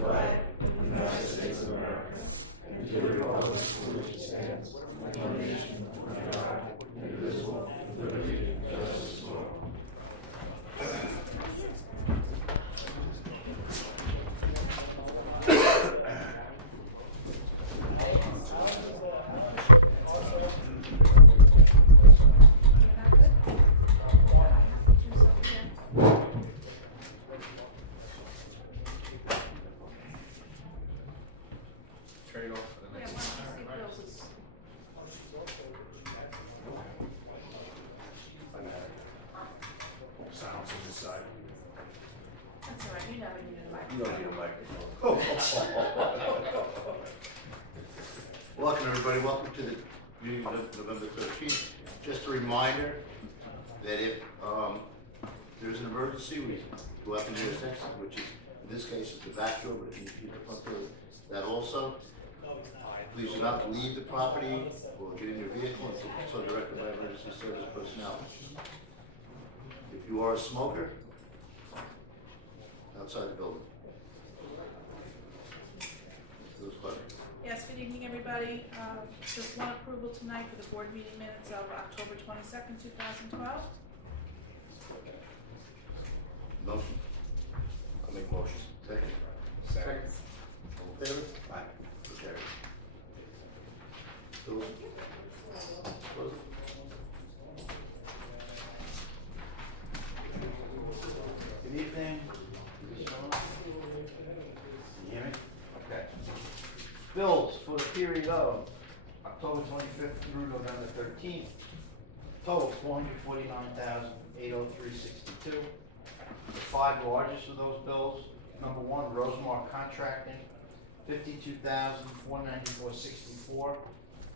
flag of the United States of America and to the republic for which it stands, one nation, under God, indivisible, with liberty and justice for all. Trade off for the next one. Silence on this side. That's all right, you never need a microphone. You don't need a microphone. Welcome, everybody. Welcome to the meeting of November 13th. Just a reminder that if there's an emergency, we go out to the intersection, which is, in this case, is the back door, but if you keep the front door, that also. Please do not leave the property or get in your vehicle until so directed by emergency service personnel. If you are a smoker, outside the building. Yes, good evening, everybody. Just one approval tonight for the board meeting minutes of October 22nd, 2012. Motion. I'll make motion. Second. Second. All in favor? Aye. So carried. Bills? Closed. Good evening. Can you hear me? Okay. Bills for the period of October 25th through November 13th. Total $449,803.62. The five largest of those bills. Number one, Rosemark Contracting, $52,494.64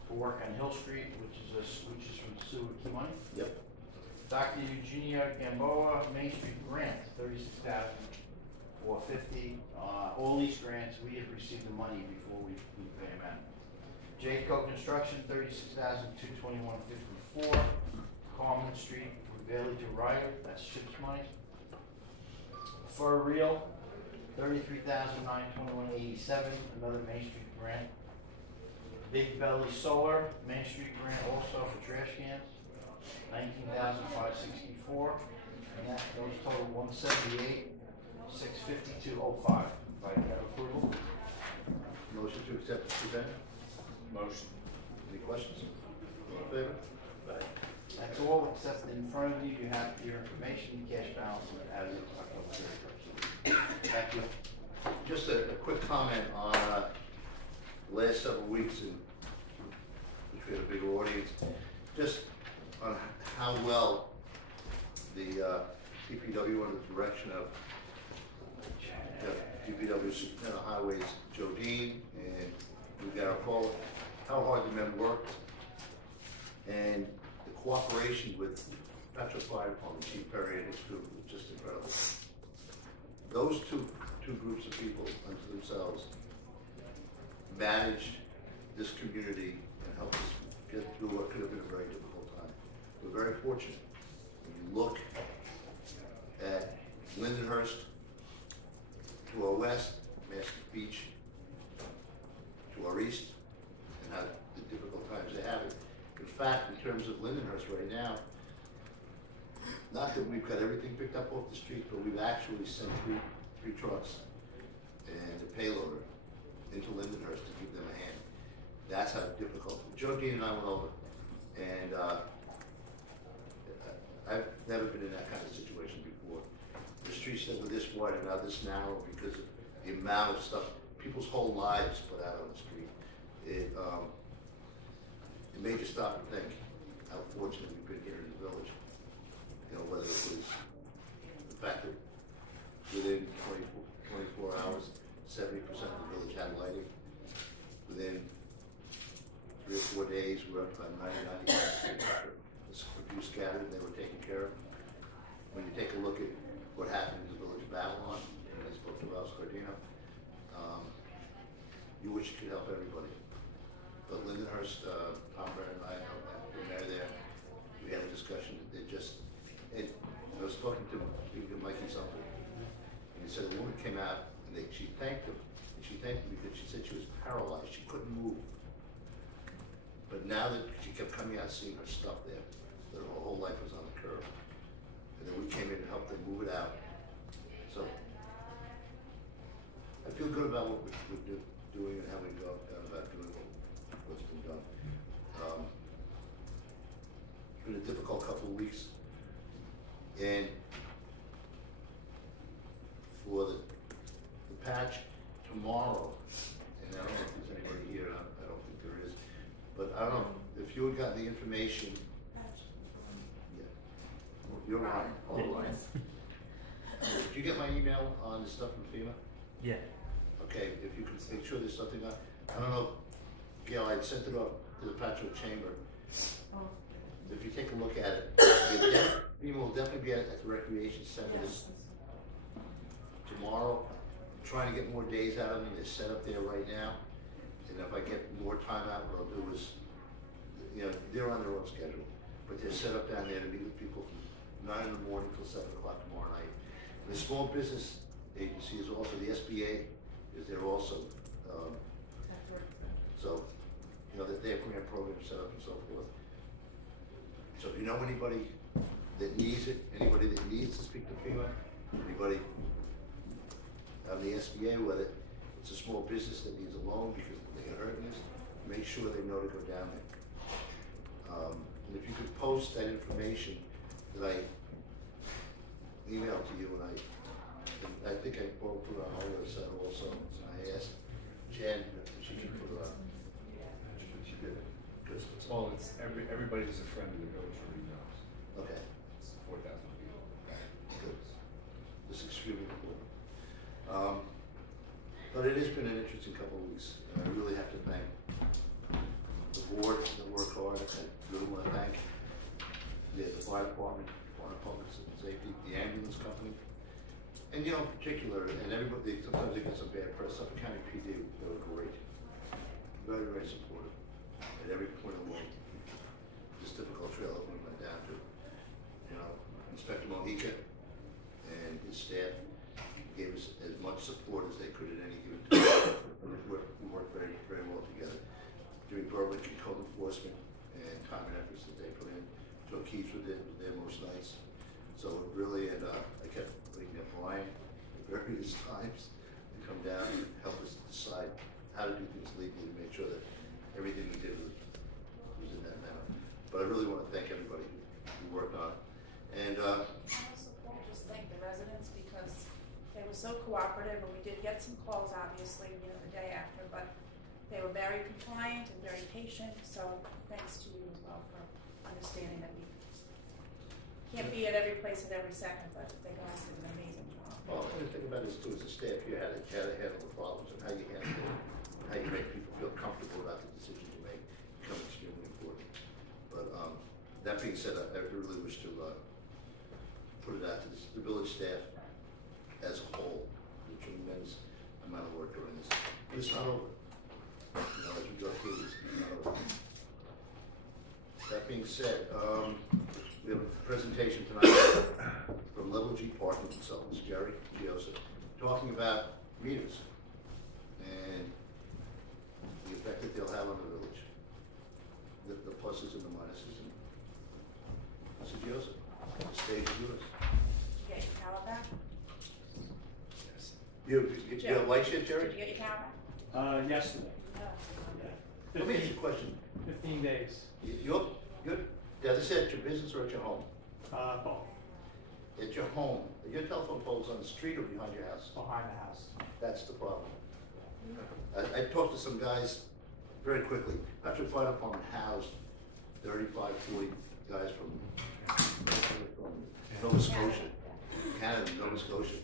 for work on Hill Street, which is from Sewer Key Money. Yep. Dr. Eugenia Gamboa, Main Street Grant, $36,450. All these grants, we have received the money before we pay them out. Jayco Construction, $36,221.54. Carmen Street, from Bailey to Ryder, that's CHIPS money. Fur Reel, $33,921.87, another Main Street grant. Big Belly Solar, Main Street grant also for trash cans. $19,564, and those total $178,652.05. If I have approval. Motion to accept is presented. Motion. Any questions? All in favor? Aye. That's all, except in front of you, you have your information, cash balance as of October 31st. Thank you. Just a quick comment on the last several weeks, in which we had a bigger audience, just on how well the DPW under the direction of DPW Superintendent of Highways, Joe Dean, and we've got our call, how hard the men worked, and the cooperation with Patchogue Fire Department, Chief Perry and his crew was just incredible. Those two groups of people unto themselves managed this community and helped us get through what could have been a very difficult time. We're very fortunate. When you look at Lindenhurst to our west, Mastic Beach to our east, and how the difficult times they have it. In fact, in terms of Lindenhurst right now, not that we've got everything picked up off the street, but we've actually sent three trucks and a payloader into Lindenhurst to give them a hand. That's how difficult. Joe Dean and I went over, and I've never been in that kind of situation before. The streets that were this wide are now this narrow because of the amount of stuff, people's whole lives put out on the street. It made you stop and think how fortunate we've been here in the village. You know, whether it was the fact that within 24 hours, 70% of the village had lighting. Within 3 or 4 days, we're up by 99%. The abuse gathered, they were taken care of. When you take a look at what happened in the village of Babylon, and I spoke to Ross Cardino, you wish you could help everybody. But Lindenhurst, Tom Byrne and I, when they're there, we had a discussion. They just, I was talking to Mikey something, and he said a woman came out and she thanked him she thanked me because she said she was paralyzed, she couldn't move. But now that she kept coming out seeing her stuff there, that her whole life was on the curb. And then we came in and helped her move it out. So I feel good about what we're doing and how we go about doing what's been done. It's been a difficult couple of weeks. And for the patch tomorrow, and I don't know if there's anybody here, I don't think there is, but I don't know, if you had gotten the information, yeah, you're Ryan, oh Ryan. Did you get my email on the stuff from FEMA? Yeah. Okay, if you could make sure there's something on, I don't know, Gail, I sent it up to the Patchogue Chamber. If you take a look at it, FEMA will definitely be at the recreation center this tomorrow. I'm trying to get more days out of them. They're set up there right now. And if I get more time out, what I'll do is, you know, they're on their own schedule, but they're set up down there to meet with people from 9 in the morning till 7 o'clock tomorrow night. And the Small Business Agency is also, the SBA is there also. So, you know, that they have grant programs set up and so forth. So if you know anybody that needs it, anybody that needs to speak to FEMA, anybody on the SBA, whether it's a small business that needs a loan because they get hurt in this, make sure they know to go down there. And if you could post that information that I emailed to you, and I think I put it on our website also, and I asked Jen if she could put it on. She did. Good. Well, it's everybody who's a friend of the village already knows. Okay. It's 4,000 people. Good. This is extremely important. But it has been an interesting couple of weeks. I really have to thank the board that worked hard. I really want to thank the fire department, Department of Public Safety, the ambulance company, and you know, in particular, and everybody, sometimes they get some bad press. Suffolk County PD, they were great. Very, very supportive at every point of the way. This difficult trail that we went down to. You know, Inspector Mojica and his staff gave us as much support as they could at any given time. We worked very, very well together. Doing Berwick and code enforcement and time and efforts that they put in. Joe Keys was there most nights. So it really, and I kept looking at Brian at various times to come down and help us decide how to do things legally to make sure that everything we did was in that manner. But I really want to thank everybody who worked on it. And I also want to just thank the residents because they were so cooperative, and we did get some calls, obviously, you know, the day after, but they were very compliant and very patient, so thanks to you as well for understanding that we can't be at every place at every second, but the guys did an amazing job. well, the thing about this too is the staff here had to handle the problems and how you handle it, how you make people feel comfortable about the decisions you make become extremely important. But that being said, I really wish to put it out to the village staff as a whole, a tremendous amount of work during this. But it's not over. You know, as we go through this, it's not over. That being said, we have a presentation tonight from Level G Parking Consultants, Jerry Giosa, talking about meters and the effect that they'll have on the village, the pluses and the minuses. And Mr. Giosa, the stage is yours. Did you get your power back? Yes. You have lights yet, Jerry? Did you get your power back? Yesterday. No. Let me ask you a question. 15 days. You're, does this at your business or at your home? Both. At your home, are your telephone poles on the street or behind your house? Behind the house. That's the problem. I talked to some guys very quickly. Patchogue Fire Department housed 35, 40 guys from Nova Scotia, Canada, Nova Scotia.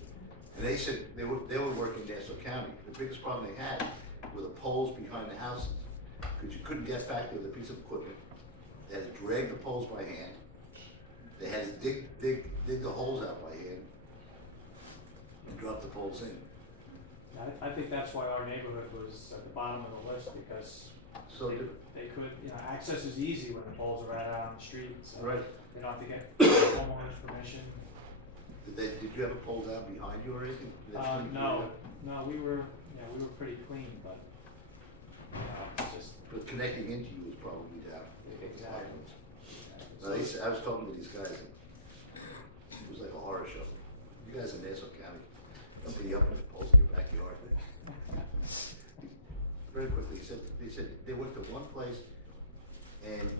And they said they were working in Nassau County. The biggest problem they had were the poles behind the houses, because you couldn't get back there with a piece of equipment. They had to drag the poles by hand. They had to dig the holes out by hand and drop the poles in. I think that's why our neighborhood was at the bottom of the list, because So they could, you know, access is easy when the poles are right out on the street. So right. they don't have to get homeowners permission. Did you have a pole down behind you or anything? No, we were, you know, we were pretty clean, but, it's just, But connecting into you is probably down. exactly. I was talking to these guys, and it was like a horror show. You guys in Nassau County, somebody up in the poles in your backyard. Very quickly, they said they went to one place, and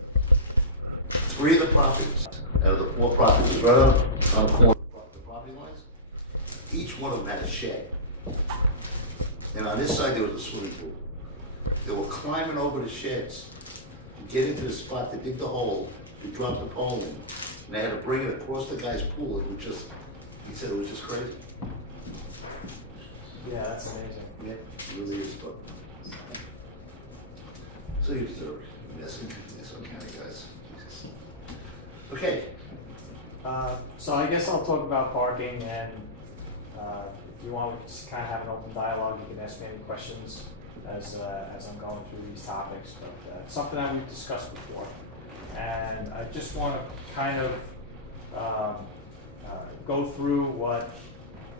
3 of the properties, out of the 4 properties, right on the corner of the property lines, each one of them had a shed. And on this side, there was a swimming pool. They were climbing over the sheds to get into the spot to dig the hole, to drop the pole in. And they had to bring it across the guy's pool. It was just, he said it was just crazy. Yeah, that's amazing. Yeah, it really is, but. So you deserve it. Yes, okay, guys. Jesus. Okay. So I guess I'll talk about parking, and if you want to just kind of have an open dialogue, you can ask me any questions as I'm going through these topics. But it's something that we've discussed before, and I just want to kind of go through what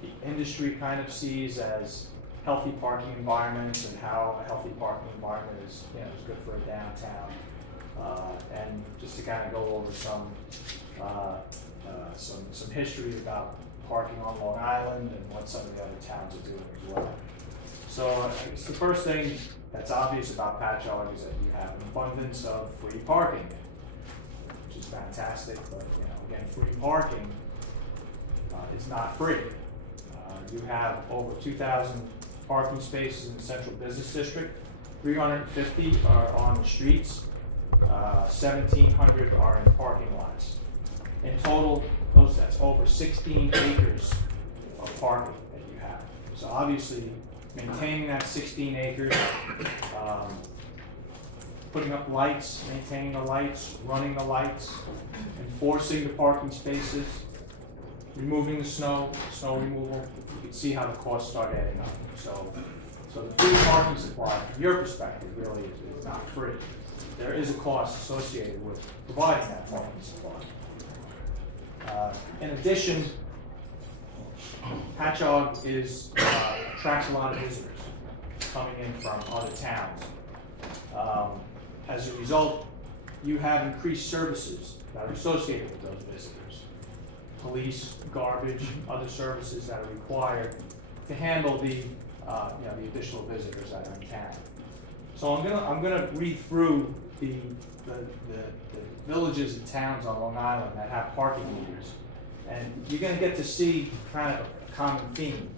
the industry kind of sees as healthy parking environments and how a healthy parking environment is, is good for a downtown, and just to kind of go over some history about parking on Long Island and what some of the other towns are doing as well. So I guess the first thing that's obvious about Patchogue is that you have an abundance of free parking, which is fantastic. But again, free parking is not free. You have over 2,000 parking spaces in the Central Business District. 350 are on the streets. 1,700 are in parking lots. In total, that's over 16 acres of parking that you have. So obviously, maintaining that 16 acres, putting up lights, maintaining the lights, running the lights, enforcing the parking spaces, removing the snow removal, you can see how the costs start adding up. So the free parking supply, from your perspective, really is not free. There is a cost associated with providing that parking supply. In addition, Patchogue attracts a lot of visitors coming in from other towns. As a result, you have increased services that are associated with those visitors. Police, garbage, other services that are required to handle the additional visitors that are in town. So I'm gonna read through the villages and towns on Long Island that have parking meters, and you're gonna get to see kind of a common theme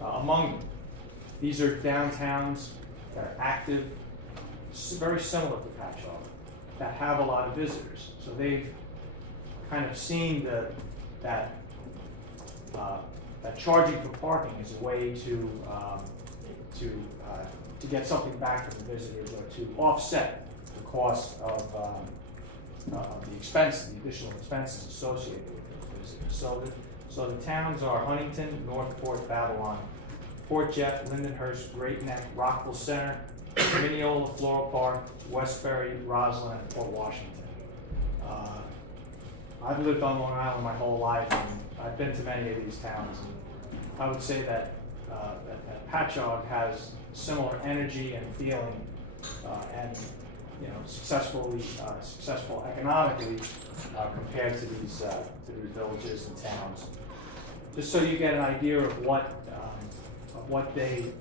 among them. These are downtowns that are active, very similar to Patchogue, that have a lot of visitors. So they've kind of seen that charging for parking is a way to get something back from the visitors, or to offset the cost of the additional expenses associated with those visitors. So the towns are Huntington, Northport, Babylon, Port Jeff, Lindenhurst, Great Neck, Rockville Center, Mineola, Floral Park, Westbury, Roslyn, and Port Washington. I've lived on Long Island my whole life, and I've been to many of these towns, and I would say that Patchogue has similar energy and feeling, and successful economically compared to these villages and towns. Just so you get an idea of what they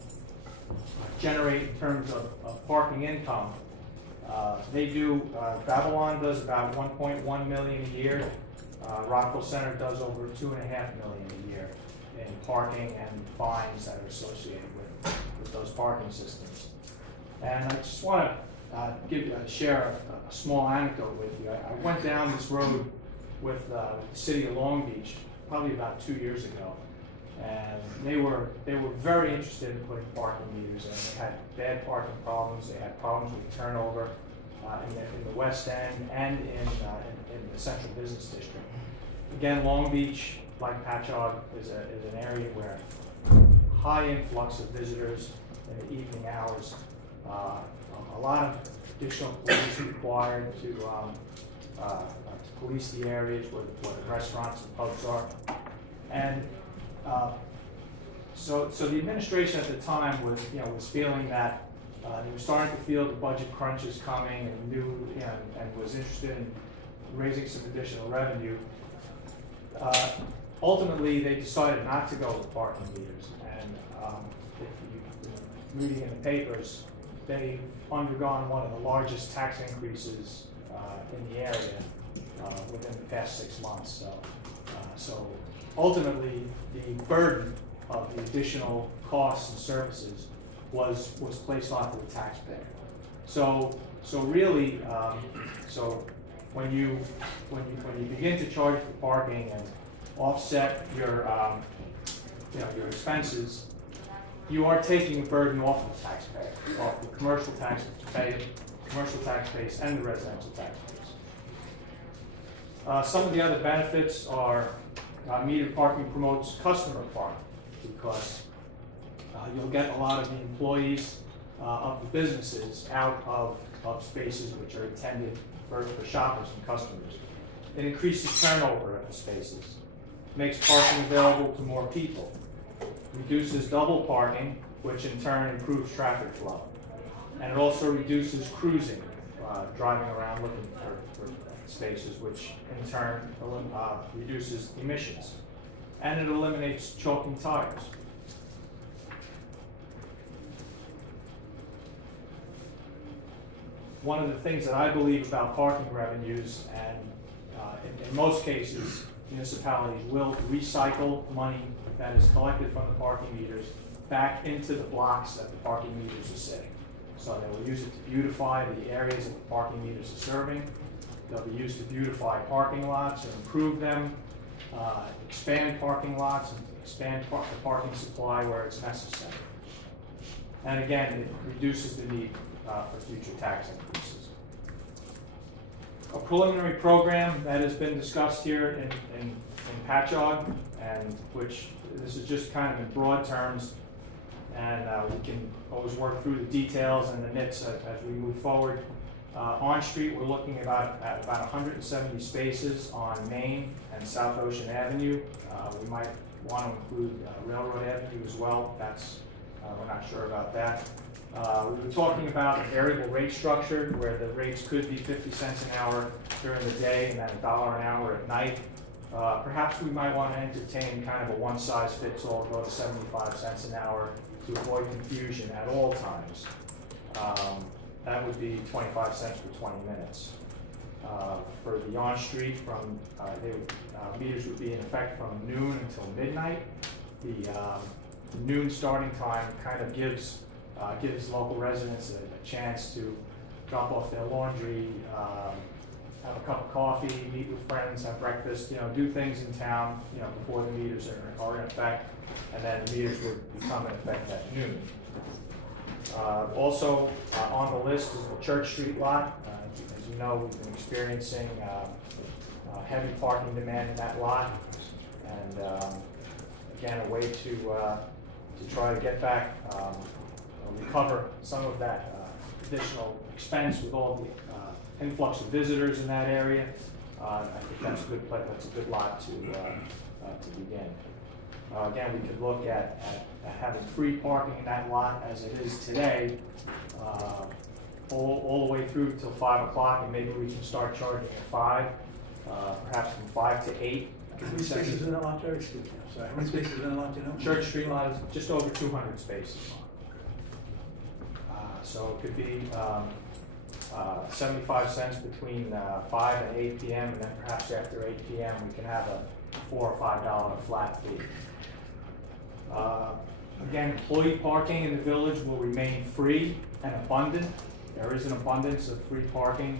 generate in terms of parking income. Babylon does about 1.1 million a year. Rockville Center does over 2.5 million a year in parking and fines that are associated with those parking systems. And I just want to share a small anecdote with you. I went down this road with the city of Long Beach probably about 2 years ago, and they were very interested in putting parking meters in. They had bad parking problems. They had problems with turnover in the West End and in the Central Business District. Again, Long Beach, like Patchogue, is an area where high influx of visitors in the evening hours. A lot of additional police required to police the areas where the restaurants and pubs are. And So the administration at the time was, was feeling that they were starting to feel the budget crunch is coming, and knew, and was interested in raising some additional revenue. Ultimately, they decided not to go with parking meters, and if you're reading in the papers, they've undergone one of the largest tax increases in the area within the past 6 months. So ultimately, the burden of the additional costs and services was placed onto the taxpayer. So really, when you begin to charge for parking and offset your your expenses, you are taking a burden off of the taxpayer, off the commercial tax base and the residential tax base. Some of the other benefits are metered parking promotes customer parking, because you'll get a lot of the employees of the businesses out of spaces which are intended for shoppers and customers. It increases turnover of the spaces, makes parking available to more people, reduces double parking, which in turn improves traffic flow. And it also reduces cruising, driving around looking for spaces, which in turn reduces emissions. And it eliminates choking tires. One of the things that I believe about parking revenues, and in most cases, municipalities will recycle money that is collected from the parking meters back into the blocks that the parking meters are sitting. So they will use it to beautify the areas that the parking meters are serving. They'll be used to beautify parking lots or improve them, expand parking lots, and expand the parking supply where it's necessary. And again, it reduces the need for future tax increases. A preliminary program that has been discussed here in Patchogue, and which this is just kind of in broad terms, and we can always work through the details and the nits as we move forward. On street, we're looking at about 170 spaces on Main and South Ocean Avenue. We might want to include Railroad Avenue as well. We're not sure about that. We were talking about a variable rate structure where the rates could be 50 cents an hour during the day and then $1 an hour at night. Perhaps we might want to entertain kind of a one-size-fits-all, go to 75 cents an hour to avoid confusion at all times. That would be 25 cents for 20 minutes. For the on-street, meters would be in effect from noon until midnight. The noon starting time kind of gives local residents a chance to drop off their laundry, have a cup of coffee, meet with friends, have breakfast, do things in town, before the meters are in effect, and then the meters would become in effect at noon. Also on the list is the Church Street lot. As you know, we've been experiencing heavy parking demand in that lot, and again, a way to try to get back, recover some of that additional expense with all the influx of visitors in that area. I think that's a good lot to begin. Again, we could look at having free parking in that lot as it is today, all the way through till 5 o'clock, and maybe we can start charging at 5, perhaps from 5 to 8. How many spaces in that lot, Jerry? Excuse me, I'm sorry. How many spaces in that lot do you know? Church Street lot is just over 200 spaces. So it could be 75 cents between 5 and 8 p.m. and then perhaps after 8 p.m. we can have a $4 or $5 flat fee. Again, employee parking in the village will remain free and abundant. There is an abundance of free parking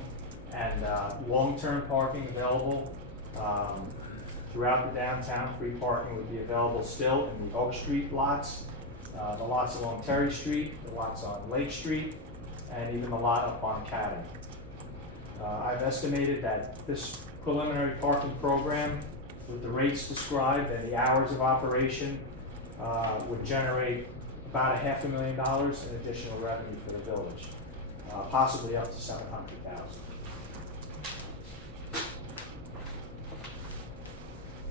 and long-term parking available throughout the downtown. Free parking would be available still in the Oak Street lots, the lots along Terry Street, the lots on Lake Street, and even the lot up on Academy. I've estimated that this preliminary parking program, with the rates described and the hours of operation, would generate about $500,000 in additional revenue for the village, possibly up to $700,000.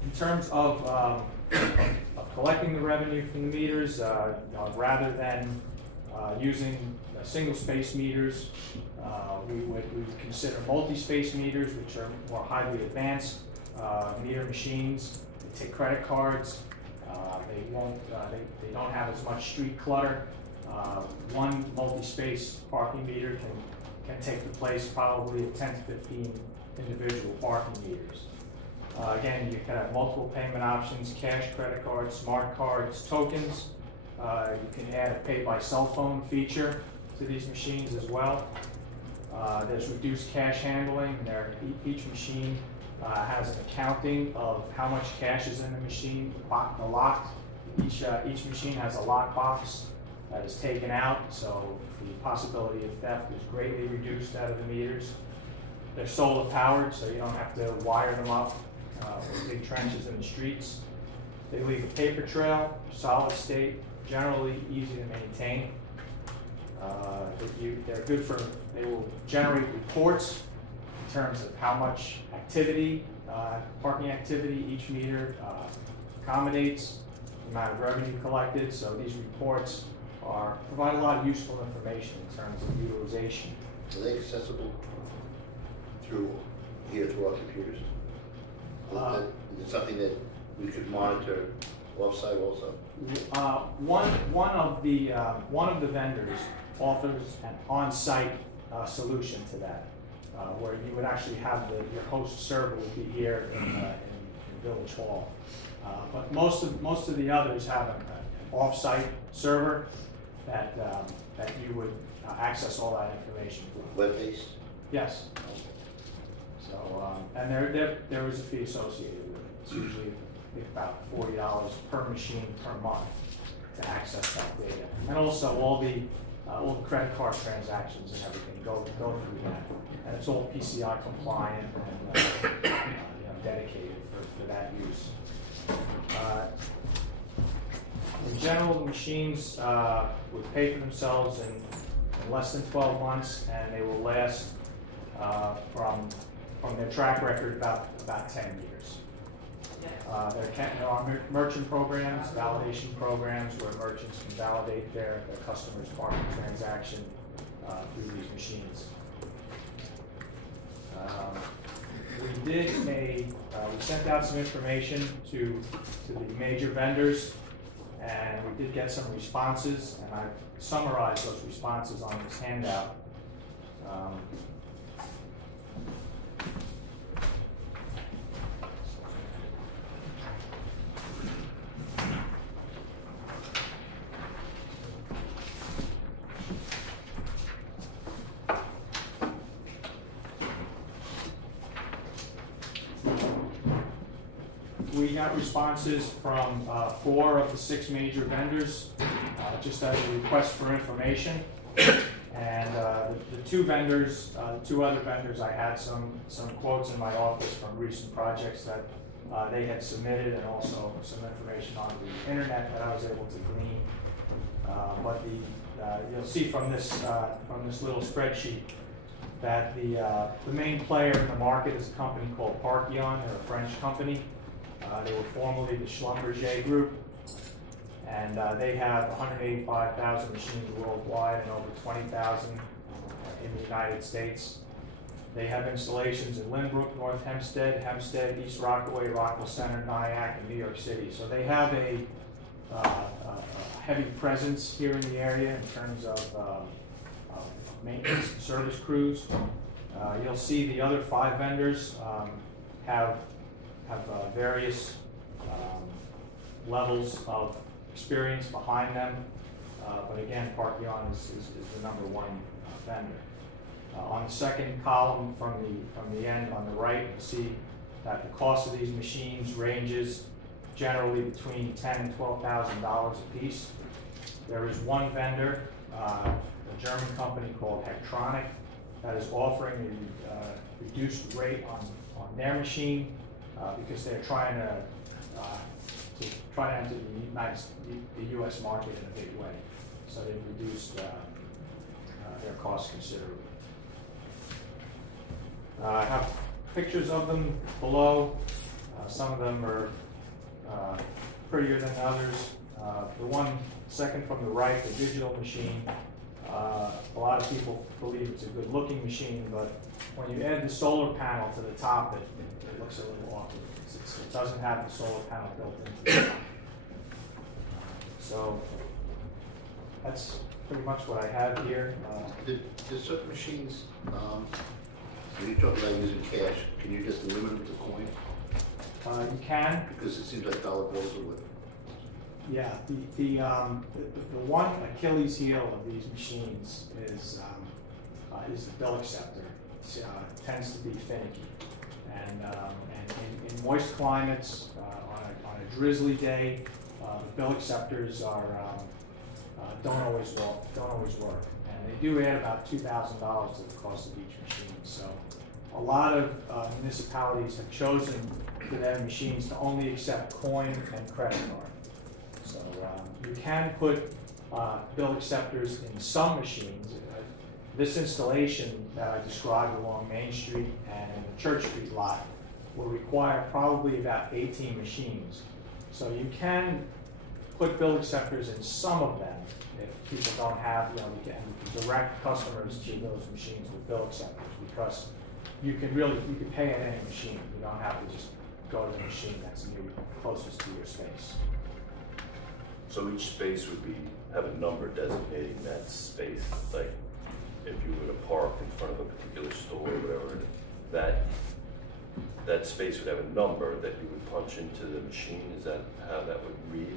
In terms of of collecting the revenue from the meters. Rather than using single space meters, we would consider multi-space meters, which are more highly advanced meter machines. They take credit cards. They don't have as much street clutter. One multi-space parking meter can take the place probably of 10 to 15 individual parking meters. Again, you can have multiple payment options: cash, credit cards, smart cards, tokens. You can add a pay by cell phone feature to these machines as well. There's reduced cash handling. Each machine has an accounting of how much cash is in the machine, the lock. Each machine has a lock box that is taken out, so the possibility of theft is greatly reduced out of the meters. They're solar powered, so you don't have to wire them up with big trenches in the streets. They leave a paper trail, solid state, generally easy to maintain. They're good for, they will generate reports in terms of how much activity, parking activity each meter accommodates, the amount of revenue collected. So these reports provide a lot of useful information in terms of utilization. Are they accessible through our computers? Is it something that we could monitor off-site also? One of the vendors offers an on-site solution to that, where you would actually have your host server would be here in Village Hall. But most of the others have an off-site server that you would access all that information from. Web-based? Yes. So and there is a fee associated with it. It's usually about $40 per machine per month to access that data, and also all the credit card transactions and everything go through that, and it's all PCI compliant and dedicated for that use. In general, the machines would pay for themselves in less than 12 months, and they will last from their track record about 10 years. There are merchant programs, validation programs, where merchants can validate their customers' parking transaction through these machines. We sent out some information to the major vendors, and we did get some responses, and I've summarized those responses on this handout. We got responses from 4 of the 6 major vendors, just as a request for information. And the 2 vendors, the 2 other vendors, I had some quotes in my office from recent projects that they had submitted, and also some information on the internet that I was able to glean. But you'll see from this little spreadsheet that the main player in the market is a company called Patchogue. They're a French company. They were formerly the Schlumberger Group, and they have 185,000 machines worldwide and over 20,000 in the United States. They have installations in Lynbrook, North Hempstead, East Rockaway, Rockville Center, Nyack, and New York City. So they have a heavy presence here in the area in terms of maintenance and service crews. You'll see the other 5 vendors have various levels of experience behind them, but again, Patchogue is the #1 vendor. On the second column from the end on the right, you'll see that the cost of these machines ranges generally between $10,000 and $12,000 a piece. There is one vendor, a German company called Hectronic, that is offering a reduced rate on their machine because they're trying to enter the U.S. market in a big way. So they've reduced their costs considerably. I have pictures of them below. Some of them are prettier than others. The one second from the right, the digital machine, a lot of people believe it's a good-looking machine, but when you add the solar panel to the top, it looks a little awkward. It doesn't have the solar panel built into it. So that's pretty much what I have here. There's certain machines, when you talk about using cash, can you just limit them to coin? You can. Because it seems like dollar bills are with it. Yeah, the one Achilles heel of these machines is the bill acceptor. It tends to be finicky, and in moist climates, on a drizzly day, the bill acceptors don't always work, and they do add about $2,000 to the cost of each machine. So a lot of municipalities have chosen for their machines to only accept coin and credit card. So you can put bill acceptors in some machines. This installation that I described along Main Street and in the Church Street lot will require probably about 18 machines. So you can put bill acceptors in some of them if people don't have, you can direct customers to those machines with bill acceptors, because you can pay at any machine. You don't have to just go to the machine that's closest to your space. So each space would have a number designating that space, like if you were to park in front of a particular store or whatever, that space would have a number that you would punch into the machine. Is that how that would read?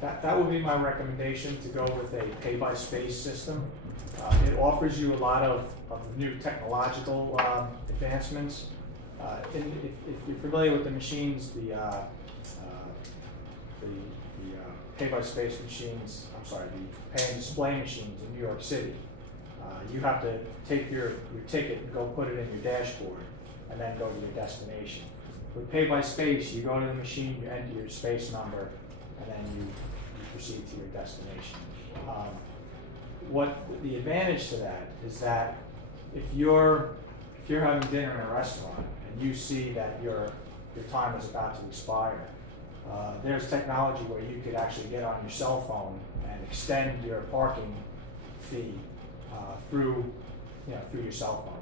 That would be my recommendation, to go with a pay-by-space system. It offers you a lot of new technological advancements. If you're familiar with the machines, the pay-by-space machines, the pay and display machines in New York City, you have to take your ticket and go put it in your dashboard and then go to your destination. With pay-by-space, you go to the machine, you enter your space number, and then you proceed to your destination. What the advantage to that is that if you're having dinner in a restaurant and you see that your time is about to expire, there's technology where you could actually get on your cell phone and extend your parking fee through your cell phone.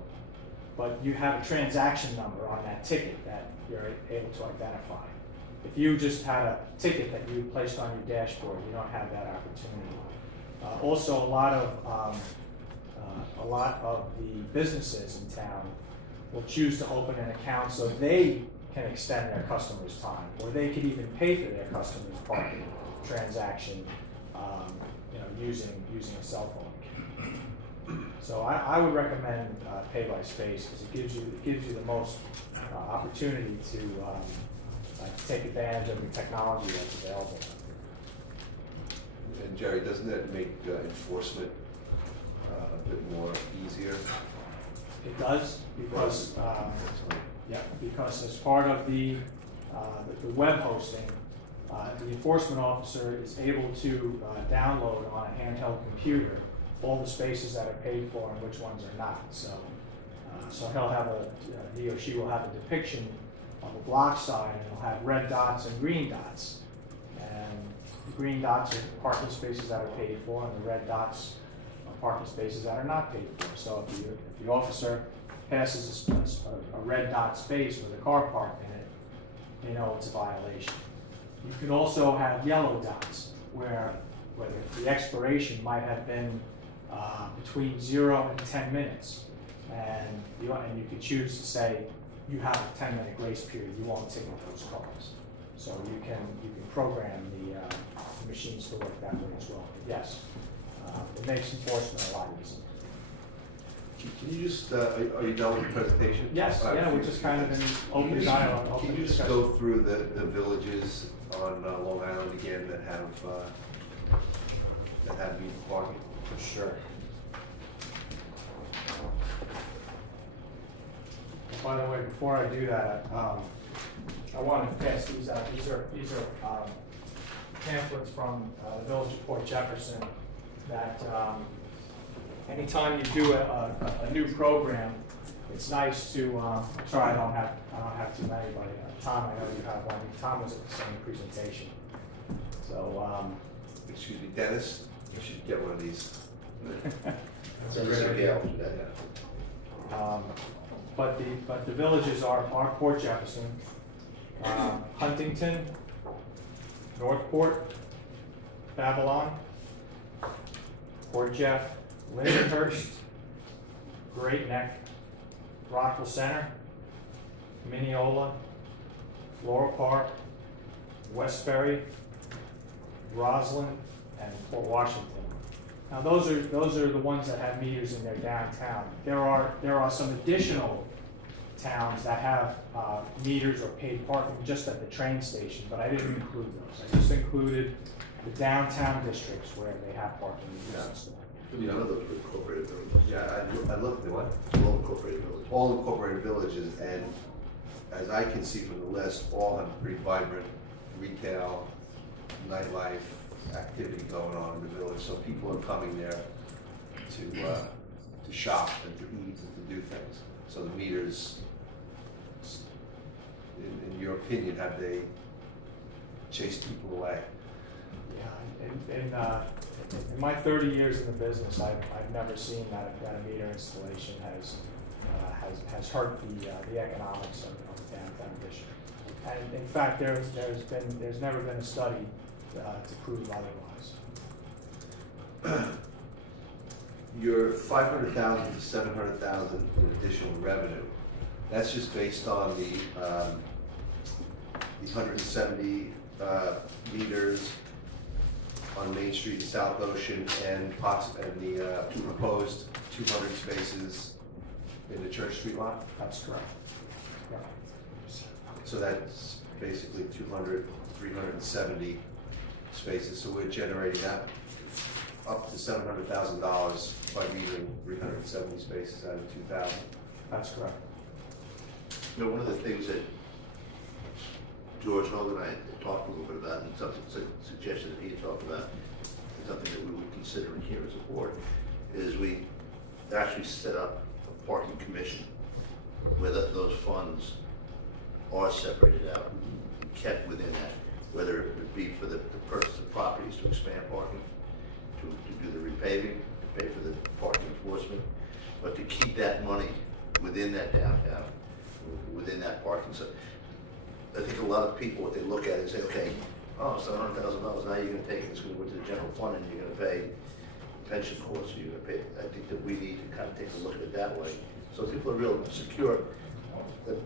But you have a transaction number on that ticket that you're able to identify. If you just had a ticket that you placed on your dashboard, you don't have that opportunity. Also, a lot of the businesses in town will choose to open an account so they can extend their customers' time, or they could even pay for their customers' parking transaction, using a cell phone. So I would recommend pay by space, because it gives you the most opportunity to take advantage of the technology that's available. And Jerry, doesn't that make enforcement a bit more easier? It does, because because as part of the web hosting, the enforcement officer is able to download on a handheld computer all the spaces that are paid for and which ones are not. So he'll have he or she will have a depiction on the block side, and it'll have red dots and green dots. And the green dots are parking spaces that are paid for, and the red dots are parking spaces that are not paid for. So if the officer passes a red dot space with a car parked in it, they know it's a violation. You can also have yellow dots, where the expiration might have been between 0 and 10 minutes, and you could choose to say you have a 10-minute grace period. You won't ticket those cars, so you can program the machines to work that way as well. But yes, it makes enforcement a lot easier. Can you just, are you done with the presentation? Yes, we're just kind of in open dialogue. Can you just go through the villages on Long Island again that have metered parking? For sure. By the way, before I do that, I want to pass these out. These are pamphlets from the Village of Port Jefferson that anytime you do a new program, it's nice to, sorry, I don't have too many, but Tom, I know you have one. Tom was at the same presentation. So, Excuse me, Dennis, you should get one of these. Send us a Gail to that. but the villages are Port Jefferson, Huntington, Northport, Babylon, Port Jeff, Lindenhurst, Great Neck, Rockville Center, Mineola, Floral Park, Westbury, Roslyn, and Port Washington. Now those are the ones that have meters in their downtown. There are some additional towns that have meters or paid parking just at the train station, but I didn't include those. I just included the downtown districts where they have parking meters and stuff. None of those were incorporated villages. Yeah, I looked at what? All incorporated villages. All incorporated villages, and as I can see from the list, all have pretty vibrant retail, nightlife activity going on in the village. So people are coming there to shop and to eat and to do things. So the meters, in your opinion, have they chased people away? Yeah, in my 30 years in the business, I've never seen that a meter installation has hurt the economics of the downtown district. And in fact, there's never been a study to prove otherwise. Your 500,000 to 700,000 in additional revenue, that's just based on the 170 meters on Main Street in South Ocean and the proposed 200 spaces in the Church Street lot? That's correct. Yeah. So that's basically 200, 370 spaces. So we're generating that up to $700,000 by metering 370 spaces out of 2,000. That's correct. You know, one of the things that George Hogan and I talked a little bit about, and something suggestion that he had talked about, and something that we would consider here as a board, is we actually set up a parking commission where those funds are separated out and kept within that, whether it would be for the purchase of properties to expand parking, to do the repaving, to pay for the parking enforcement, but to keep that money within that downtown, within that parking. So I think a lot of people, what they look at and say, okay, oh, it's $700,000, now you're gonna take it, it's gonna go to the general fund and you're gonna pay pension costs, you're gonna pay. I think that we need to kind of take a look at it that way. So people are real secure that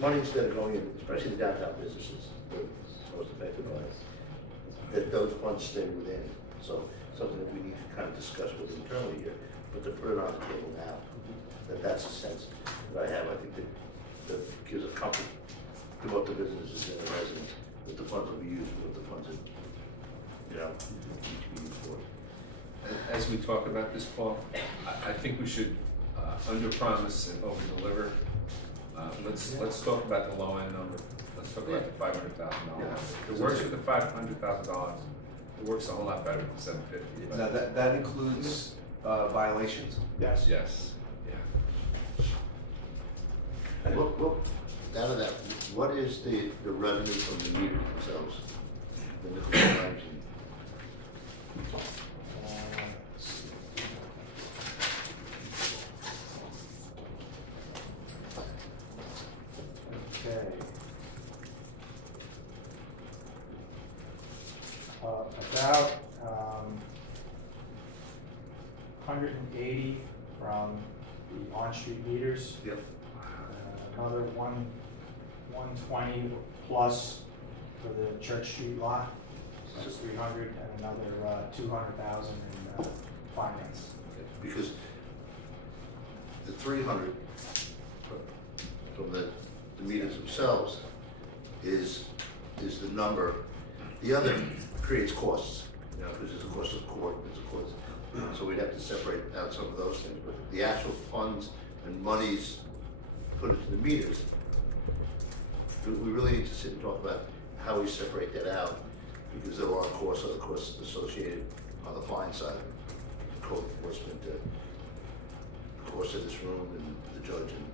money instead of going in, especially the downtown businesses, that are most affected by it, that those funds stay within. So something that we need to kind of discuss with internally here, but to put it on the table now, that's a sense that I have. I think that gives a comfort to both the businesses and the residents that the funds will be used for what the funds are, you know, need to be used for. As we talk about this, Paul, I think we should under-promise and over-deliver. Let's talk about the low-end number. Let's talk about the $500,000. Yeah. It works with the $500,000. It works a whole lot better with the $750,000. Now that includes violations? Yes. Yes. Yeah. Well, out of that, what is the revenue from the meters themselves? The nickel lines and Okay. About 180 from the on-street meters. yep. Another 120 plus for the Church Street lot. So that's 300, and another 200,000 in finance. Because the 300 from the meters themselves is the number. The other creates costs, you know, because there's a cost of court, there's a cost. So we'd have to separate out some of those things. But the actual funds and monies put into the meters, we really need to sit and talk about how we separate that out, because there are costs, other costs associated on the fine side, code enforcement, the cost of this room, and the judge, and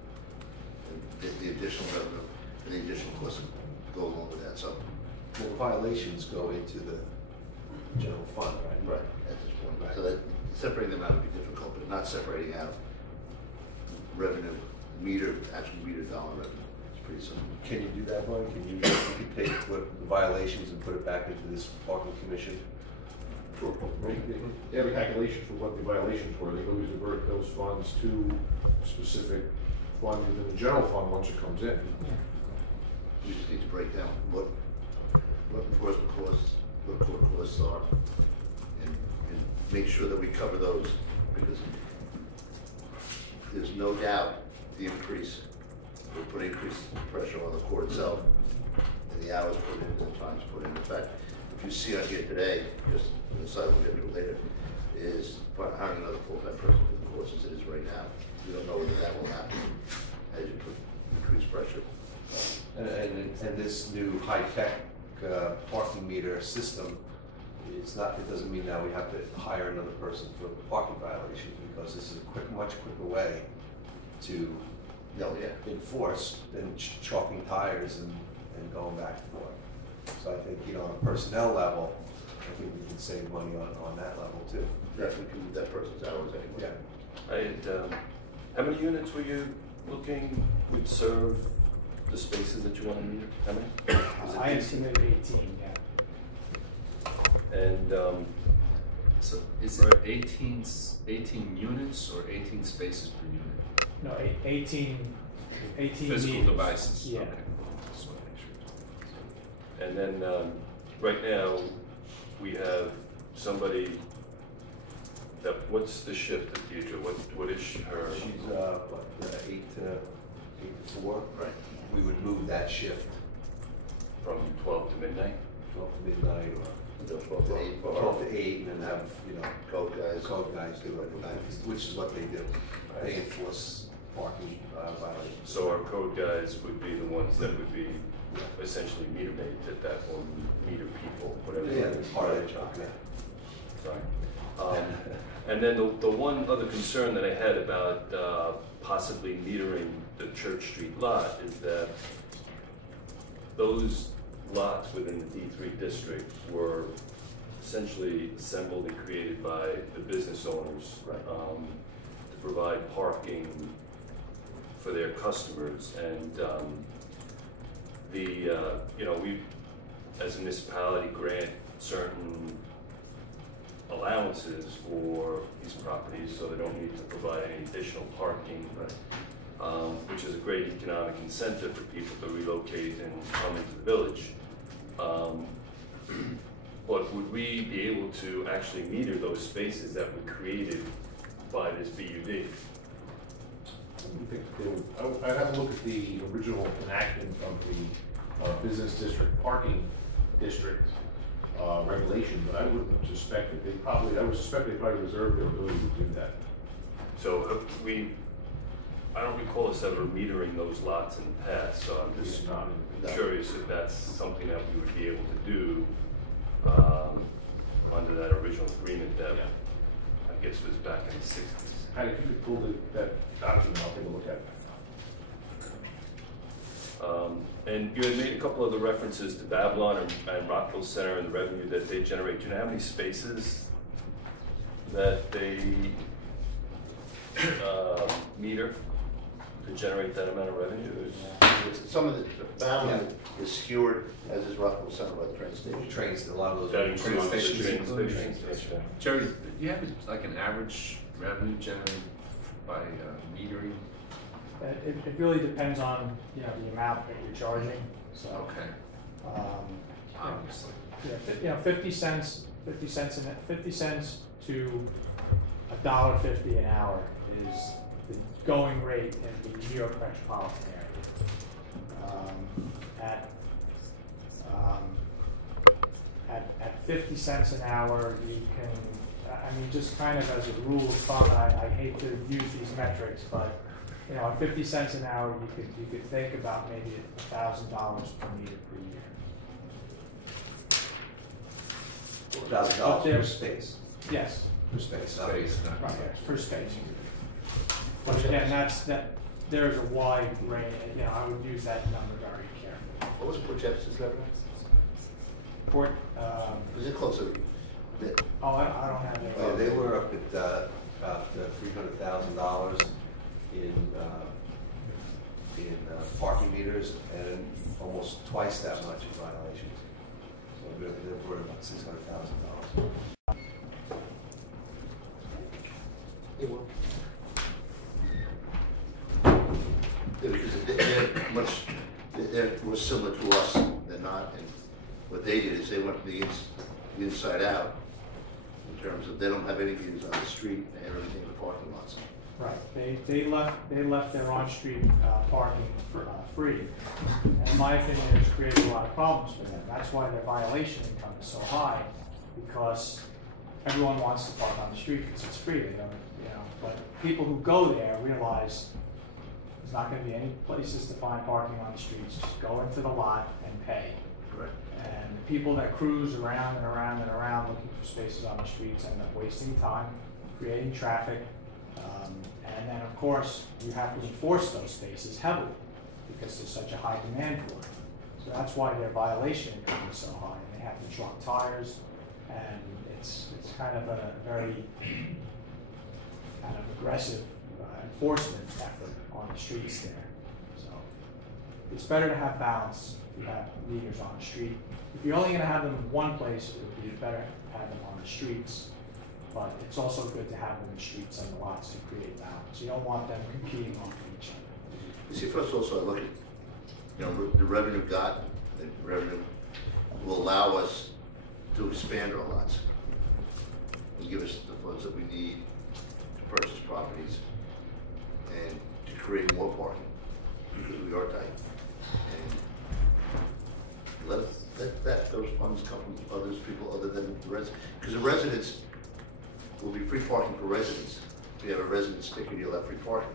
and the additional revenue and the additional costs that go along with that, so. Well, the violations go into the general fund, right? Right, at this point. So that, separating them out would be difficult, but not separating out revenue, actual meter dollar revenue. It's pretty simple. Can you do that, Brian? Can you take what the violations and put it back into this parking commission? Sure. They have a calculation for what the violations were, they always divert those funds to a specific fund within the general fund once it comes in. We just need to break down what enforcement costs, what court costs are, and make sure that we cover those, because there's no doubt the increase will put increased pressure on the court itself, and the hours put in, and the times put in. In fact, if you see on here today, just on the side we'll get to it later, is hiring another full-time person for the courts as it is right now. We don't know whether that will happen as you put increased pressure. And this new high-tech parking meter system, it doesn't mean now we have to hire another person for the parking violations, because this is a much quicker way to enforce than chalking tires and going back and forth. So I think, on a personnel level, I think we can save money on that level too. Definitely can move that person's hours anyway. Yeah. How many units were you looking would serve the spaces that you want to meter? How many? I estimated 18, yeah. And So is it 18 units or 18 spaces per unit? No, 18 Physical meters. devices? Yeah. Okay. Just want to make sure. and then right now we have somebody that, what's the shift of Deidre? What is her? She's 8 to 4. Right. We would move that shift From 12 to midnight? 12 to midnight, or 12 to 8. 12 to 8, and then have Code guys. code guys do it at night, which is what they do. They enforce parking violations. So our code guys would be the ones that would be essentially meter maids at that point, meter people, whatever. Yeah, it's part of their job. Yeah. Sorry. And then the one other concern that I had about possibly metering the Church Street lot is that those lots within the D3 district were essentially assembled and created by the business owners to provide parking for their customers. And we, as a municipality, grant certain allowances for these properties so they don't need to provide any additional parking, which is a great economic incentive for people to relocate and come into the village. But would we be able to actually meter those spaces that were created by this BUD? I'd have to look at the original enactment of the business district parking district regulation, but I wouldn't suspect that I would suspect they probably reserve their ability to do that. So I don't recall us ever metering those lots in the past, so I'm just curious if that's something that we would be able to do under that original agreement that I guess was back in the 60s. Patty, if you could pull that document, I'll take a look at it. And you had made a couple other references to Babylon and Rockville Center and the revenue that they generate. Do you know how many spaces that they meter to generate that amount of revenue? Some of the Babylon is skewered, as is Rockville Center by the train station. Trains, a lot of those. That includes the stations. train stations. Okay. Jerry, do you have like an average revenue generated by metering? It really depends on, the amount that you're charging, so. Okay, obviously. 50 cents to $1.50 an hour is the going rate in the New York metropolitan area. At 50 cents an hour, you can, just kind of as a rule of thumb, I hate to use these metrics, but at 50 cents an hour, you could think about maybe $1,000 per meter per year. $1,000 per space. Yes. Per space. Space, not Right, per space. But again, there's a wide range, you know, I would use that number very carefully. What was Port Jefferson's revenue? Port, Was it closer? oh, I don't have that. Yeah, they were up at about $300,000 in parking meters and almost twice that much in violations. So they were about $600,000. They're more similar to us than not, and what they did is they went the inside out, in terms of they don't have any views on the street, they have everything in the parking lots. Right, they left their on-street parking free, and in my opinion, it's created a lot of problems for them. That's why their violation income is so high, because everyone wants to park on the street because it's free. They don't, you know. But people who go there realize there's not going to be any places to find parking on the streets. Just go into the lot and pay. Correct. And the people that cruise around and around and around looking for spaces on the streets end up wasting time, creating traffic. And then, of course, you have to enforce those spaces heavily because there's such a high demand for it. So that's why their violation income is so high. And they have to drop tires, and it's kind of a very kind of aggressive enforcement effort on the streets there. So it's better to have balance if you have meters on the street. If you're only going to have them in one place, it would be better to have them on the streets. But it's also good to have them in streets and the lots to create balance. You don't want them competing off of each other. You see, first also I look at, you know, the revenue got, the revenue will allow us to expand our lots and give us the funds that we need to purchase properties and to create more parking because we are tight. And let those funds come from others, people other than the residents, because the residents will be free parking for residents. If you have a residence ticket, you'll have free parking.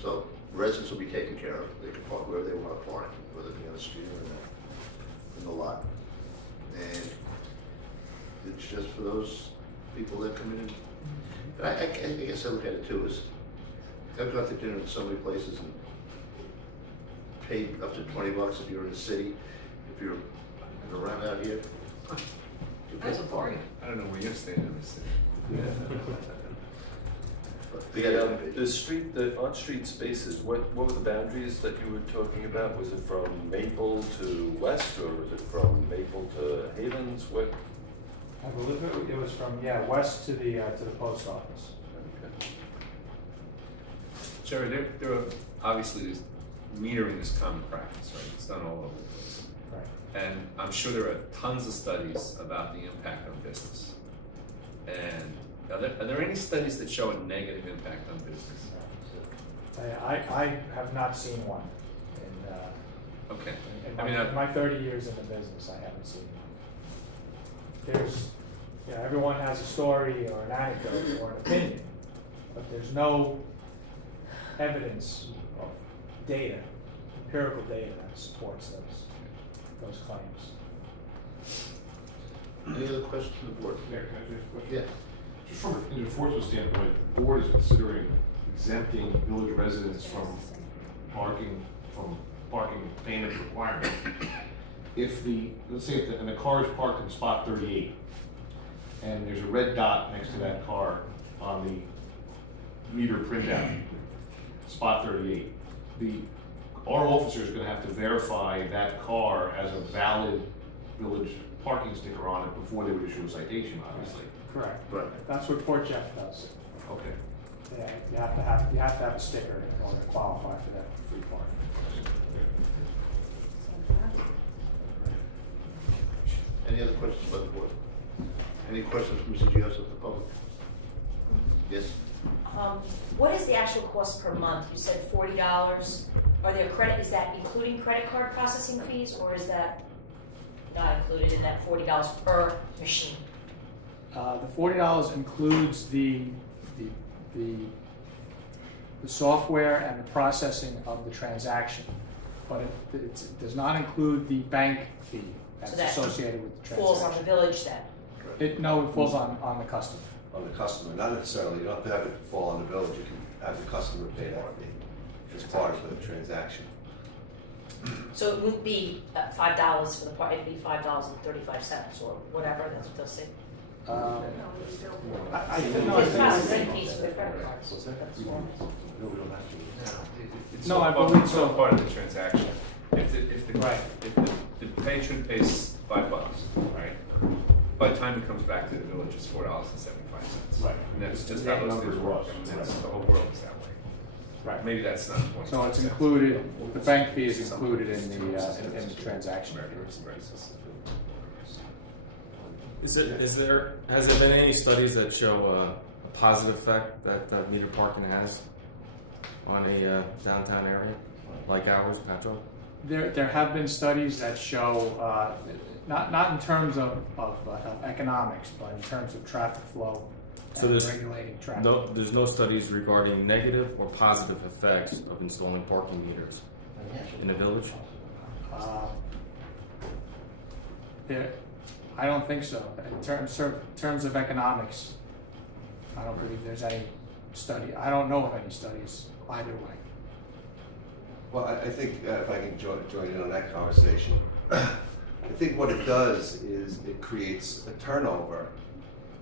So residents will be taken care of. They can park wherever they want to park, whether it be on the street or in the lot. And it's just for those people that come in. And I guess I look at it too as I've gone to dinner in so many places and paid up to $20 if you're in the city. If you're around out here, That's a party. I don't know where you're staying in the city. The on-street spaces, what were the boundaries that you were talking about? Was it from Maple to West, or was it from Maple to Havens? What? I believe it was from, west to the post office. Okay. Jerry, there are obviously metering is common practice, right? It's done all over the place. Right. And I'm sure there are tons of studies about the impact on business. And are there any studies that show a negative impact on business? I have not seen one. Okay. In my 30 years in the business, I haven't seen one. There's, everyone has a story or an anecdote or an opinion, but there's no evidence of data, empirical data that supports those claims. any other questions from the board? Yeah, can I ask a question? Yeah. Just from an enforcement standpoint, the board is considering exempting village residents from parking payment requirements. If let's say and the car is parked in spot 38, and there's a red dot next to that car on the meter printout, spot 38, our officer is going to have to verify that car has a valid village parking sticker on it before they would issue a citation, obviously. Correct. Right. That's what Port Jeff does. Okay. Yeah, you have to have a sticker in order to qualify for that free parking. Any other questions by the board? Any questions from Mr. Gios of the public? Yes? What is the actual cost per month? You said $40. Is that including credit card processing fees, or is that not included in that $40 per machine? The $40 includes the software and the processing of the transaction, but it does not include the bank fee that's associated with the transaction. Falls on the village then? It falls on the customer. On the customer, not necessarily, you don't have to have it fall on the village, you can have the customer pay that fee. as part of the transaction. So it won't be $5 for the park, it'd be $5.35 or whatever, that's what they'll say. It's not the same piece for the credit cards. No, we don't have to. It's No, all I part- believe it's all so. part of the transaction. If the Right. if the patron pays $5, right? By the time it comes back to the village, it's $4.75. Right. And that's just That how those number things is work. Ross. I mean, that's, the whole world is that way. Right. Maybe that's not the point. So it's included, the bank fee is included in the transaction fee. Has there been any studies that show a positive effect that meter parking has on a downtown area like ours, Patchogue? There have been studies that show, not in terms of economics, but in terms of traffic flow So and there's regulating traffic. there's no studies regarding negative or positive effects of installing parking meters in the village? I don't think so. In terms of economics, I don't believe there's any study. I don't know of any studies either way. Well, I think if I can join in on that conversation, I think what it does is it creates a turnover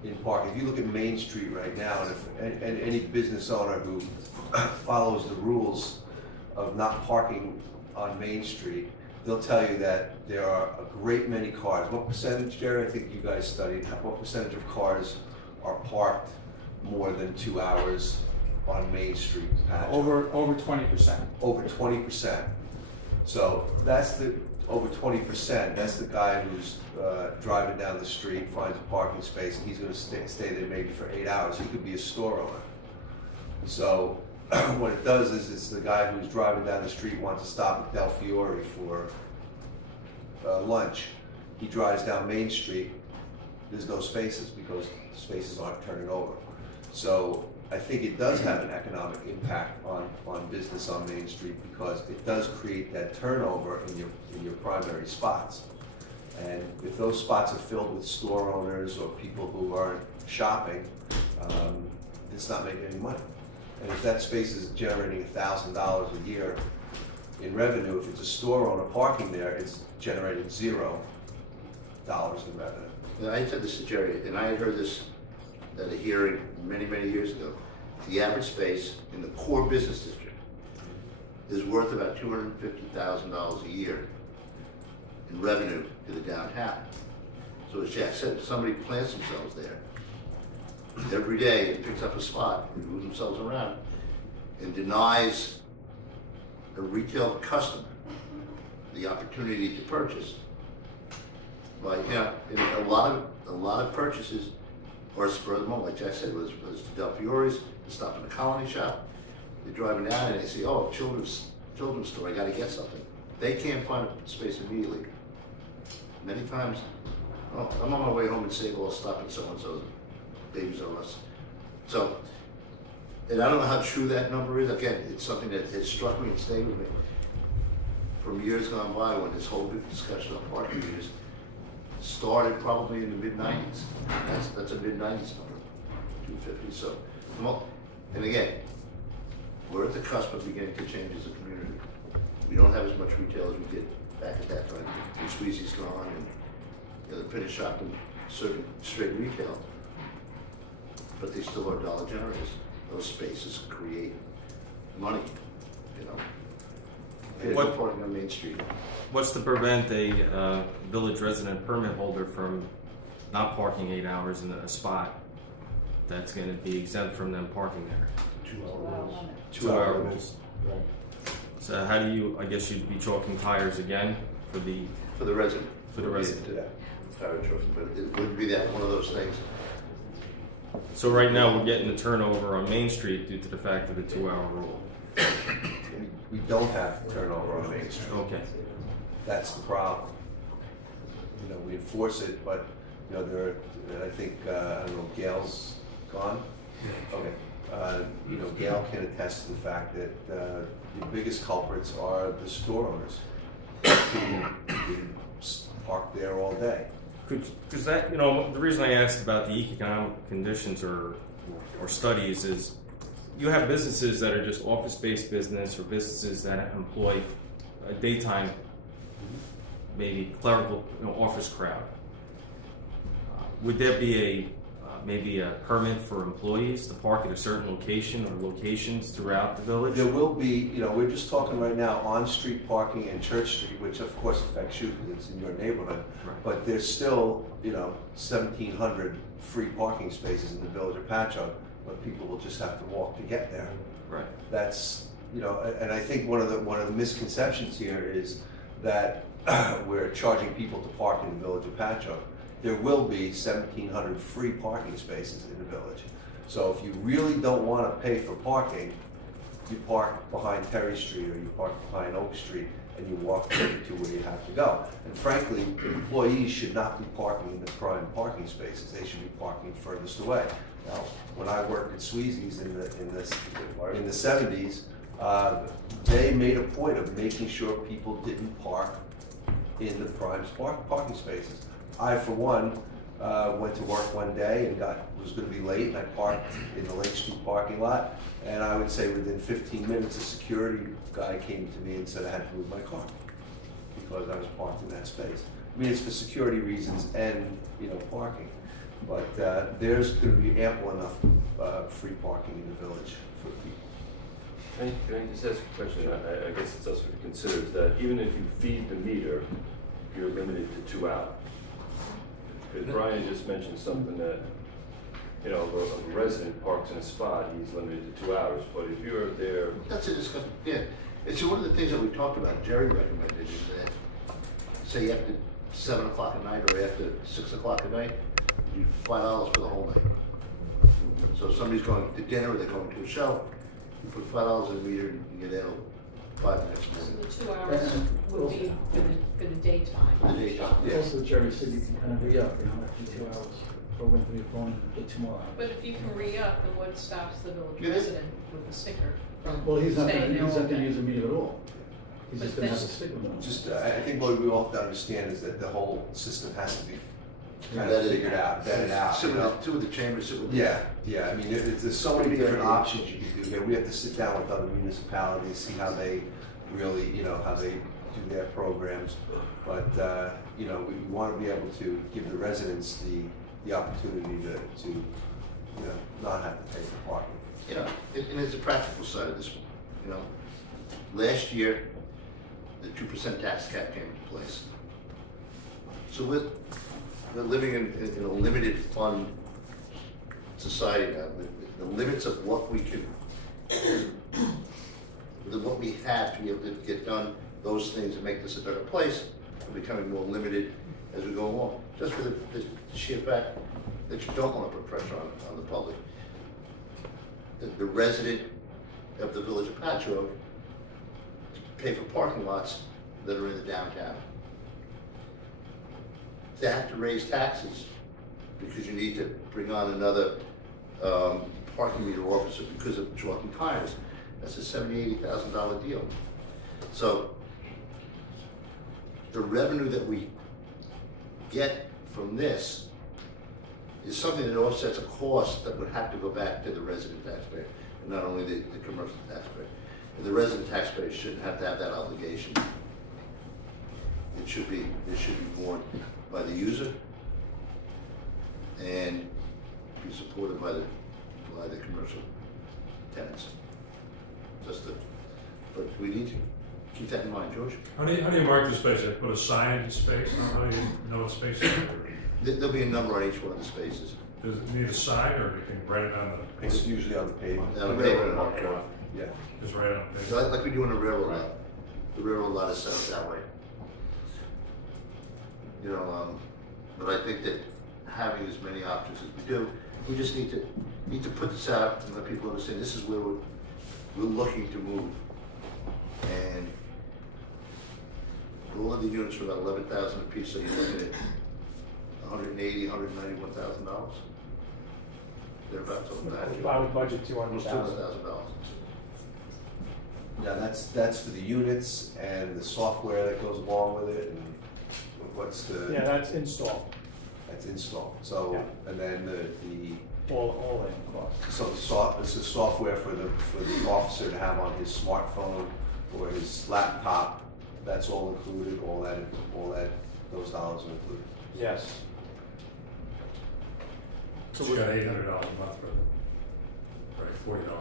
in parking. If you look at Main Street right now, and if any business owner who follows the rules of not parking on Main Street, they'll tell you that there are a great many cars. What percentage, Jerry? I think you guys studied. What percentage of cars are parked more than 2 hours on Main Street? Over 20%. Over 20%. So that's the over 20%. That's the guy who's driving down the street, finds a parking space, and he's going to stay there maybe for 8 hours. He could be a store owner. So what it does is it's the guy who's driving down the street, wants to stop at Del Fiore for lunch. He drives down Main Street. There's no spaces because spaces aren't turning over. So I think it does have an economic impact on business on Main Street because it does create that turnover in your primary spots. And if those spots are filled with store owners or people who aren't shopping, it's not making any money. And if that space is generating $1,000 a year in revenue, if it's a store owner parking there, it's generating $0 in revenue. Now, I said this to Jerry, and I had heard this at a hearing many, many years ago. The average space in the core business district is worth about $250,000 a year in revenue to the downtown. So as Jack said, if somebody plants themselves there every day and picks up a spot and moves themselves around and denies a retail customer the opportunity to purchase, like, you know, and a lot of purchases are spur of the moment. Like Jack said, was to Del Fiore's, to stop in a Colony shop. They're driving down and they see, oh, children's store, I got to get something. They can't find a space immediately. Many times, oh, I'm on my way home and say, well, I'll stop at so-and-so's, Babies R Us. So, and I don't know how true that number is. Again, it's something that has struck me and stayed with me from years gone by when this whole big discussion of parking meters started probably in the mid-90s. That's a mid-90s number, 250. So, and again, we're at the cusp of beginning to change as a community. We don't have as much retail as we did back at that time. The Squeezy's gone, and you know, the Pinch Shop and serving straight retail, but they still are dollar generators. Those spaces create money, you know. And What- parking on Main Street. What's to prevent a village resident permit holder from not parking 8 hours in a spot that's going to be exempt from them parking there? 2 hour rules. 2 hour rules. Right. So how do you, I guess you'd be chalking tires again for the resident. For the resident. Yeah, fire truck, but it wouldn't be that one of those things. So right now we're getting the turnover on Main Street due to the fact of the 2 hour rule. We don't have turnover on Main Street. Okay. That's the problem. You know, we enforce it, but, you know, there are, and I think, I don't know, Gail's gone? Okay. You know, Gail can attest to the fact that the biggest culprits are the store owners who park there all day. Because that, you know, the reason I asked about the economic conditions or studies is you have businesses that are just office-based business or businesses that employ a daytime, maybe clerical, office crowd. Would there be maybe a permit for employees to park at a certain location or locations throughout the village? There will be, we're just talking right now on-street parking and Church Street, which of course affects you because it's in your neighborhood. Right. But there's still, 1,700 free parking spaces in the village of Patchogue, but people will just have to walk to get there. Right. That's, and I think one of the misconceptions here is that we're charging people to park in the village of Patchogue. There will be 1,700 free parking spaces in the village. So if you really don't want to pay for parking, you park behind Terry Street or you park behind Oak Street and you walk to where you have to go. And frankly, employees should not be parking in the prime parking spaces. They should be parking furthest away. Now, when I worked at Sweezy's in the 70s, they made a point of making sure people didn't park in the prime parking spaces. I, for one, went to work one day and was going to be late, and I parked in the Lake Street parking lot. And I would say within 15 minutes, a security guy came to me and said I had to move my car because I was parked in that space. I mean, it's for security reasons and parking, but there's going to be ample enough free parking in the village for people. Can I just ask a question? I guess it's also to consider is that even if you feed the meter, you're limited to 2 hours. Because Brian just mentioned something that, if a resident parks in a spot, he's limited to 2 hours. But if you're there, That's a discussion. Yeah, it's one of the things that we talked about. Jerry recommended is that, say after 7 o'clock at night or after 6 o'clock at night, you $5 for the whole night. So if somebody's going to dinner or they're going to a show, you put $5 in the meter and you get out 5 minutes more. So the 2 hours would be for the daytime. The daytime, yes. Also, Jerry said you can kind of re-up, after 2 hours, go into your phone and get 2 more hours. But if you can re-up, then what stops the village Yeah. resident with the sticker from Well, he's not staying there all gonna day? use the meter at all. He's just But gonna have to this- stick with them. Just, I think what we all have to understand is that the whole system has to be kind of figured out, vetted out. Sit with two of the chambers, sit with. Yeah. I mean, there's so many different options you can do here. We have to sit down with other municipalities, see how they really, how they do their programs. But, we want to be able to give the residents the opportunity to not have to pay for parking. And it's a practical side of this one, Last year, the 2% tax cap came into place. So we're living in a limited fund society now. The limits of what we can, what we have to be able to get done, those things that make this a better place, are becoming more limited as we go along. Just for the sheer fact that you don't want to put pressure on the public. The resident of the village of Patchogue pay for parking lots that are in the downtown. They have to raise taxes because you need to bring on another parking meter officer because of chalking tires. That's a $70,000, $80,000 deal. So the revenue that we get from this is something that offsets a cost that would have to go back to the resident taxpayer, and not only the commercial taxpayer. And the resident taxpayer shouldn't have to have that obligation. It should be borne by the user and be supported by the commercial tenants. But we need to keep that in mind, George. How do you mark the space? Like put a sign in the space? How do you know what space it is? There'll be a number on each one of the spaces. Does it need a sign, or you can write it on the? It's usually on the pavement. On the pavement. Yeah. Just write it on the So page. like we do on the railroad lot. The railroad lot is set up that way. But I think that having as many options as we do, we just need to put this out and let people understand this is where we're looking to move. And all of the units are about 11,000 apiece, so you're looking at $180,000, $191,000. Thereabouts on that. I would budget Almost $200,000. $200,000. Now that's for the units and the software that goes along with it, and what's the? Yeah, that's installed. That's installed. So, Yeah. and then the All in cost. So it's a software for the officer to have on his smartphone or his laptop. That's all included. All that those dollars are included. Yes. So you got $800 a month for the, right, $40 a year.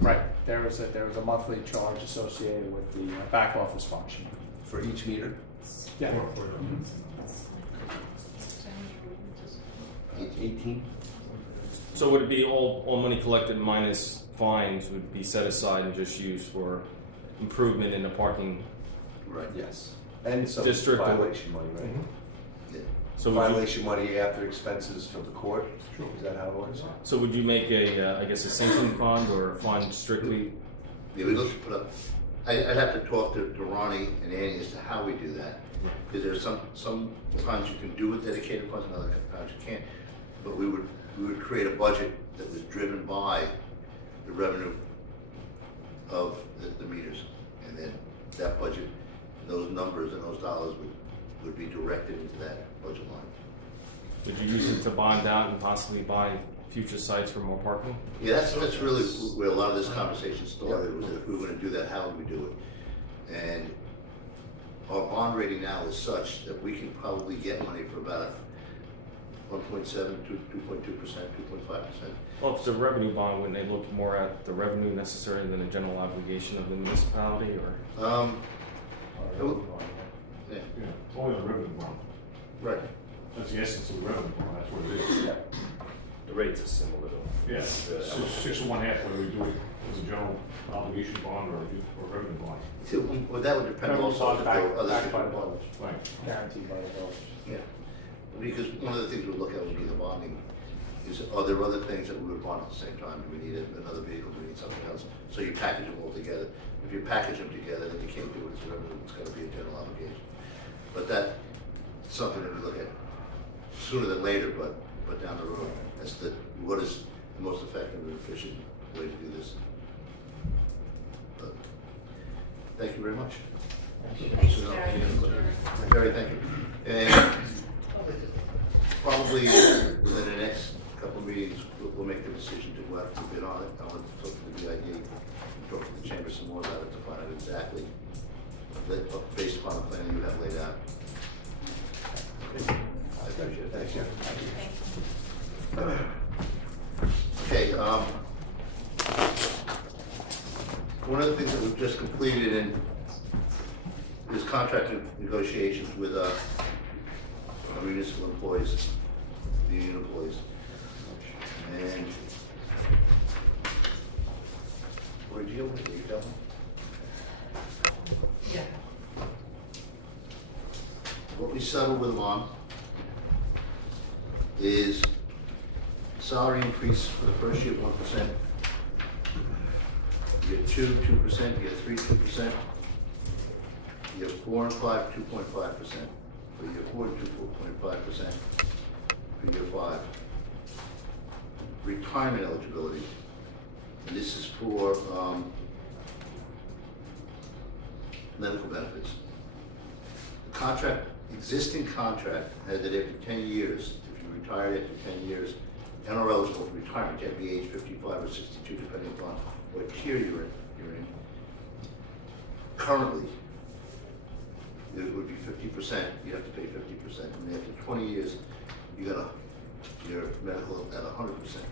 Right. There was a monthly charge associated with the back office function. For each meter? Yeah. $4. 18? So would it be all money collected minus fines would be set aside and just used for improvement in the parking? Right. Yes. And some District violation money, right? Mm-hmm. Yeah. So Violation money after expenses from the court? Sure. Is that how it works? So would you make I guess a sinking fund or a fund strictly? Yeah, we look to put up, I'd have to talk to Ronnie and Annie as to how we do that. Because there's some times you can do a dedicated fund and other times you can't. But we would create a budget that was driven by the revenue of the meters. And then that budget, those numbers and those dollars would be directed into that budget line. Would you use it to bond out and possibly buy future sites for more parking? Yeah, that's really where a lot of this conversation started, was that if we were gonna do that, how would we do it? And our bond rating now is such that we can probably get money for about 1.7 to 2.2%, 2.5%. Well, if it's a revenue bond, wouldn't they look more at the revenue necessary than the general obligation of the municipality, or? Yeah, Yeah, only the revenue bond. right. That's the essence of the revenue bond, that's what it is. Yeah. The rates are similar though. Yeah, so 6 to 1/2, whether we do it as a general obligation bond or a revenue bond. So, well, that would depend Revenue also on bond the other backed by the different bonds. village, guaranteed by the village. Yeah, because one of the things we look at would be the bonding, is are there other things that we would bond at the same time? Do we need another vehicle, do we need something else? So you package them all together. If you package them together, then you can't do it as revenue, it's gonna be a general obligation. But that's something that we look at sooner than later, but down the road, as to what is the most effective and efficient way to do this. But, thank you very much. Very thank you. And probably within the next couple of meetings, we'll make the decision to go out to bid on it. I'll talk to the BID, talk to the chamber some more about it to find out exactly, based upon the plan you have laid out. Okay. I appreciate it. Thanks, Jeff. Okay, one of the things that we've just completed is contract negotiations with our municipal employees, the union employees. And what did you with you tell me? Yeah. What we settled with them on is salary increase for the first year 1%. Year 2, 2%, year 3, 2%. Year 4 and 5, 2.5%. For year 4, 2.5%. For year 5. Retirement eligibility. And this is for medical benefits. The contract, existing contract, had that every 10 years, if you retired after 10 years, and are eligible for retirement, you have to be age 55 or 62, depending upon what tier you're in. Currently, it would be 50%, you have to pay 50%, and after 20 years, you got your medical at 100%.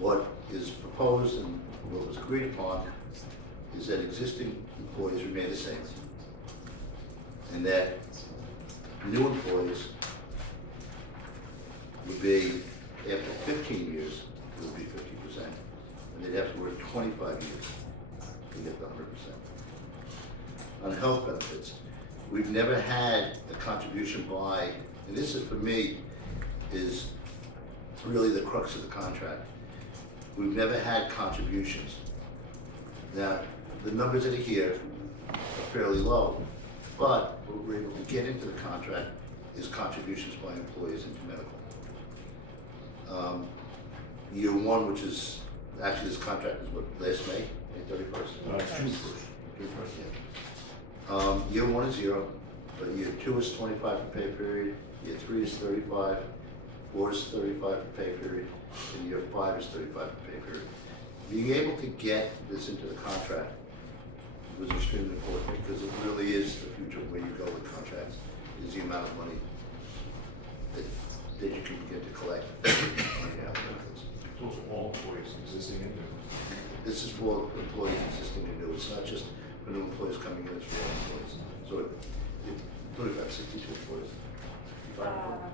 What is proposed and what was agreed upon is that existing employees remain the same, and that new employees would be, after 15 years, it would be 50%, and they'd have to work 25 years to get the 100%. On health benefits, we've never had a contribution by, and this is for me, is really the crux of the contract. We've never had contributions. Now, the numbers that are here are fairly low, but what we're able to get into the contract is contributions by employees into medical. Year 1, which is, actually this contract is what, last May 31st? June 1st. June 1st, yeah. Year 1 is 0, but year 2 is 25 for pay period, year 3 is 35, 4 is 35 per pay period, and year 5 is 35 per pay period. Being able to get this into the contract was extremely important because it really is the future of where you go with contracts, is the amount of money that you can begin to collect on your health benefits. Those are all employees, existing and new. This is for employees existing and new. It's not just for new employees coming in, it's for all employees. So it 35, 62 employees. 65 employees.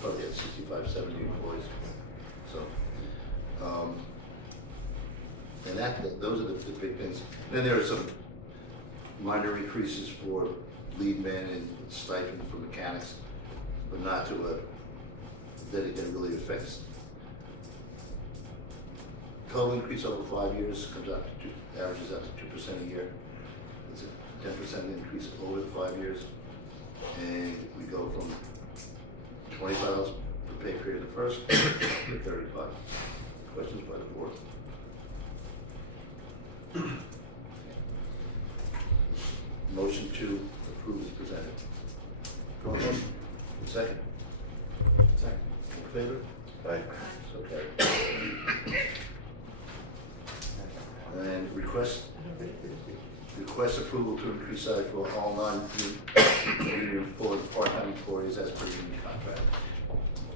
Probably had 65, 70 employees. So, and those are the big things. Then there are some minor increases for lead men and stipend for mechanics, but not to that it really affects. Total increase over 5 years comes out to averages out to 2% a year. It's a 10% increase over the 5 years, and we go from $20 per pay period the first to 35. Questions by the board? Motion to approve is presented. Motion. Second. Second. In favor? Aye. So carried. And request approval to increase salary for all non-union full and part-time employees as per union contract.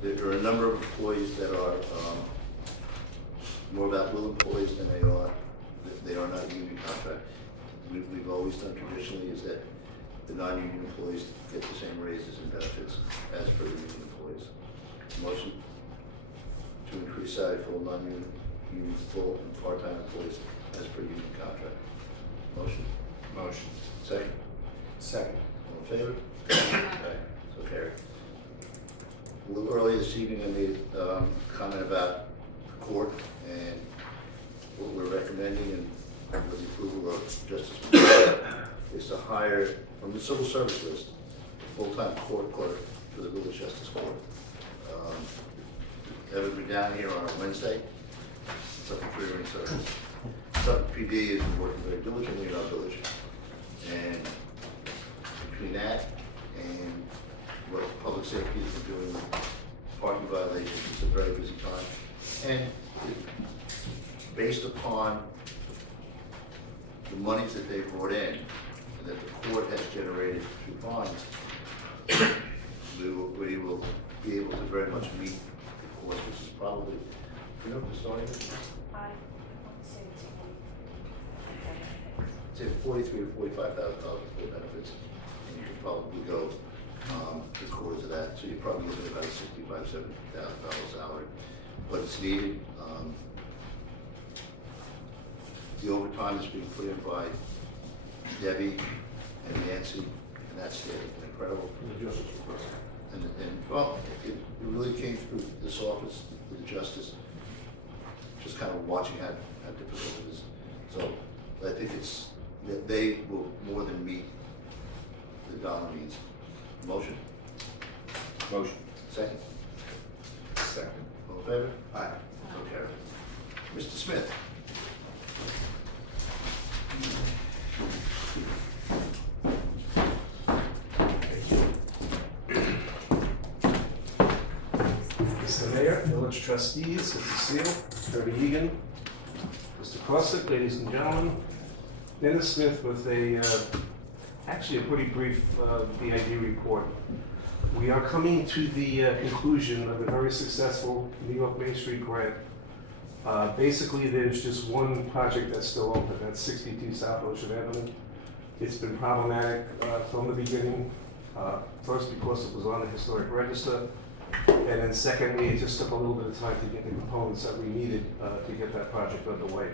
There are a number of employees that are more about will employees than they are not a union contract. We've always done traditionally is that the non-union employees get the same raises and benefits as per the union employees. Motion to increase salary for non-union full and part-time employees as per union contract. Motion? Motion. Second? Second. All in favor? Aye. So carried. A little earlier this evening, I made a comment about court and what we're recommending and with the approval of Justice McCall is to hire from the civil service list a full-time court clerk for the Village Justice Court. That will be down here on Wednesday. It's up for free service. Suffolk PD has been working very diligently in our village, and between that and what public safety has been doing, parking violations, it's a very busy time. And based upon the monies that they brought in and that the court has generated through fines, we will be able to very much meet the court, which is probably, you know, the starting. I want to say it's Say $43,000 to $45,000 for benefits, and you could probably go 3/4 of that. So you're probably looking at about a $65,000 to $70,000 salary, but it's needed. The overtime is being put in by Debbie and Nancy, and that's incredible. The justice request. And well, it really came through this office, the justice, just kind of watching how difficult it is. So I think it's that they will more than meet the dollar needs. Motion? Motion. Second? Second. All in favor? Aye. So carried. Mr. Smith? Mr. Mayor, Village Trustees, Mr. Seal, Kirby Egan, Mr. Cossack, ladies and gentlemen. Dennis Smith with actually a pretty brief BID report. We are coming to the conclusion of a very successful New York Main Street grant. Basically, there's just one project that's still open, that's 62 South Ocean Avenue. It's been problematic from the beginning, first because it was on the historic register, and then secondly, it just took a little bit of time to get the components that we needed to get that project underway.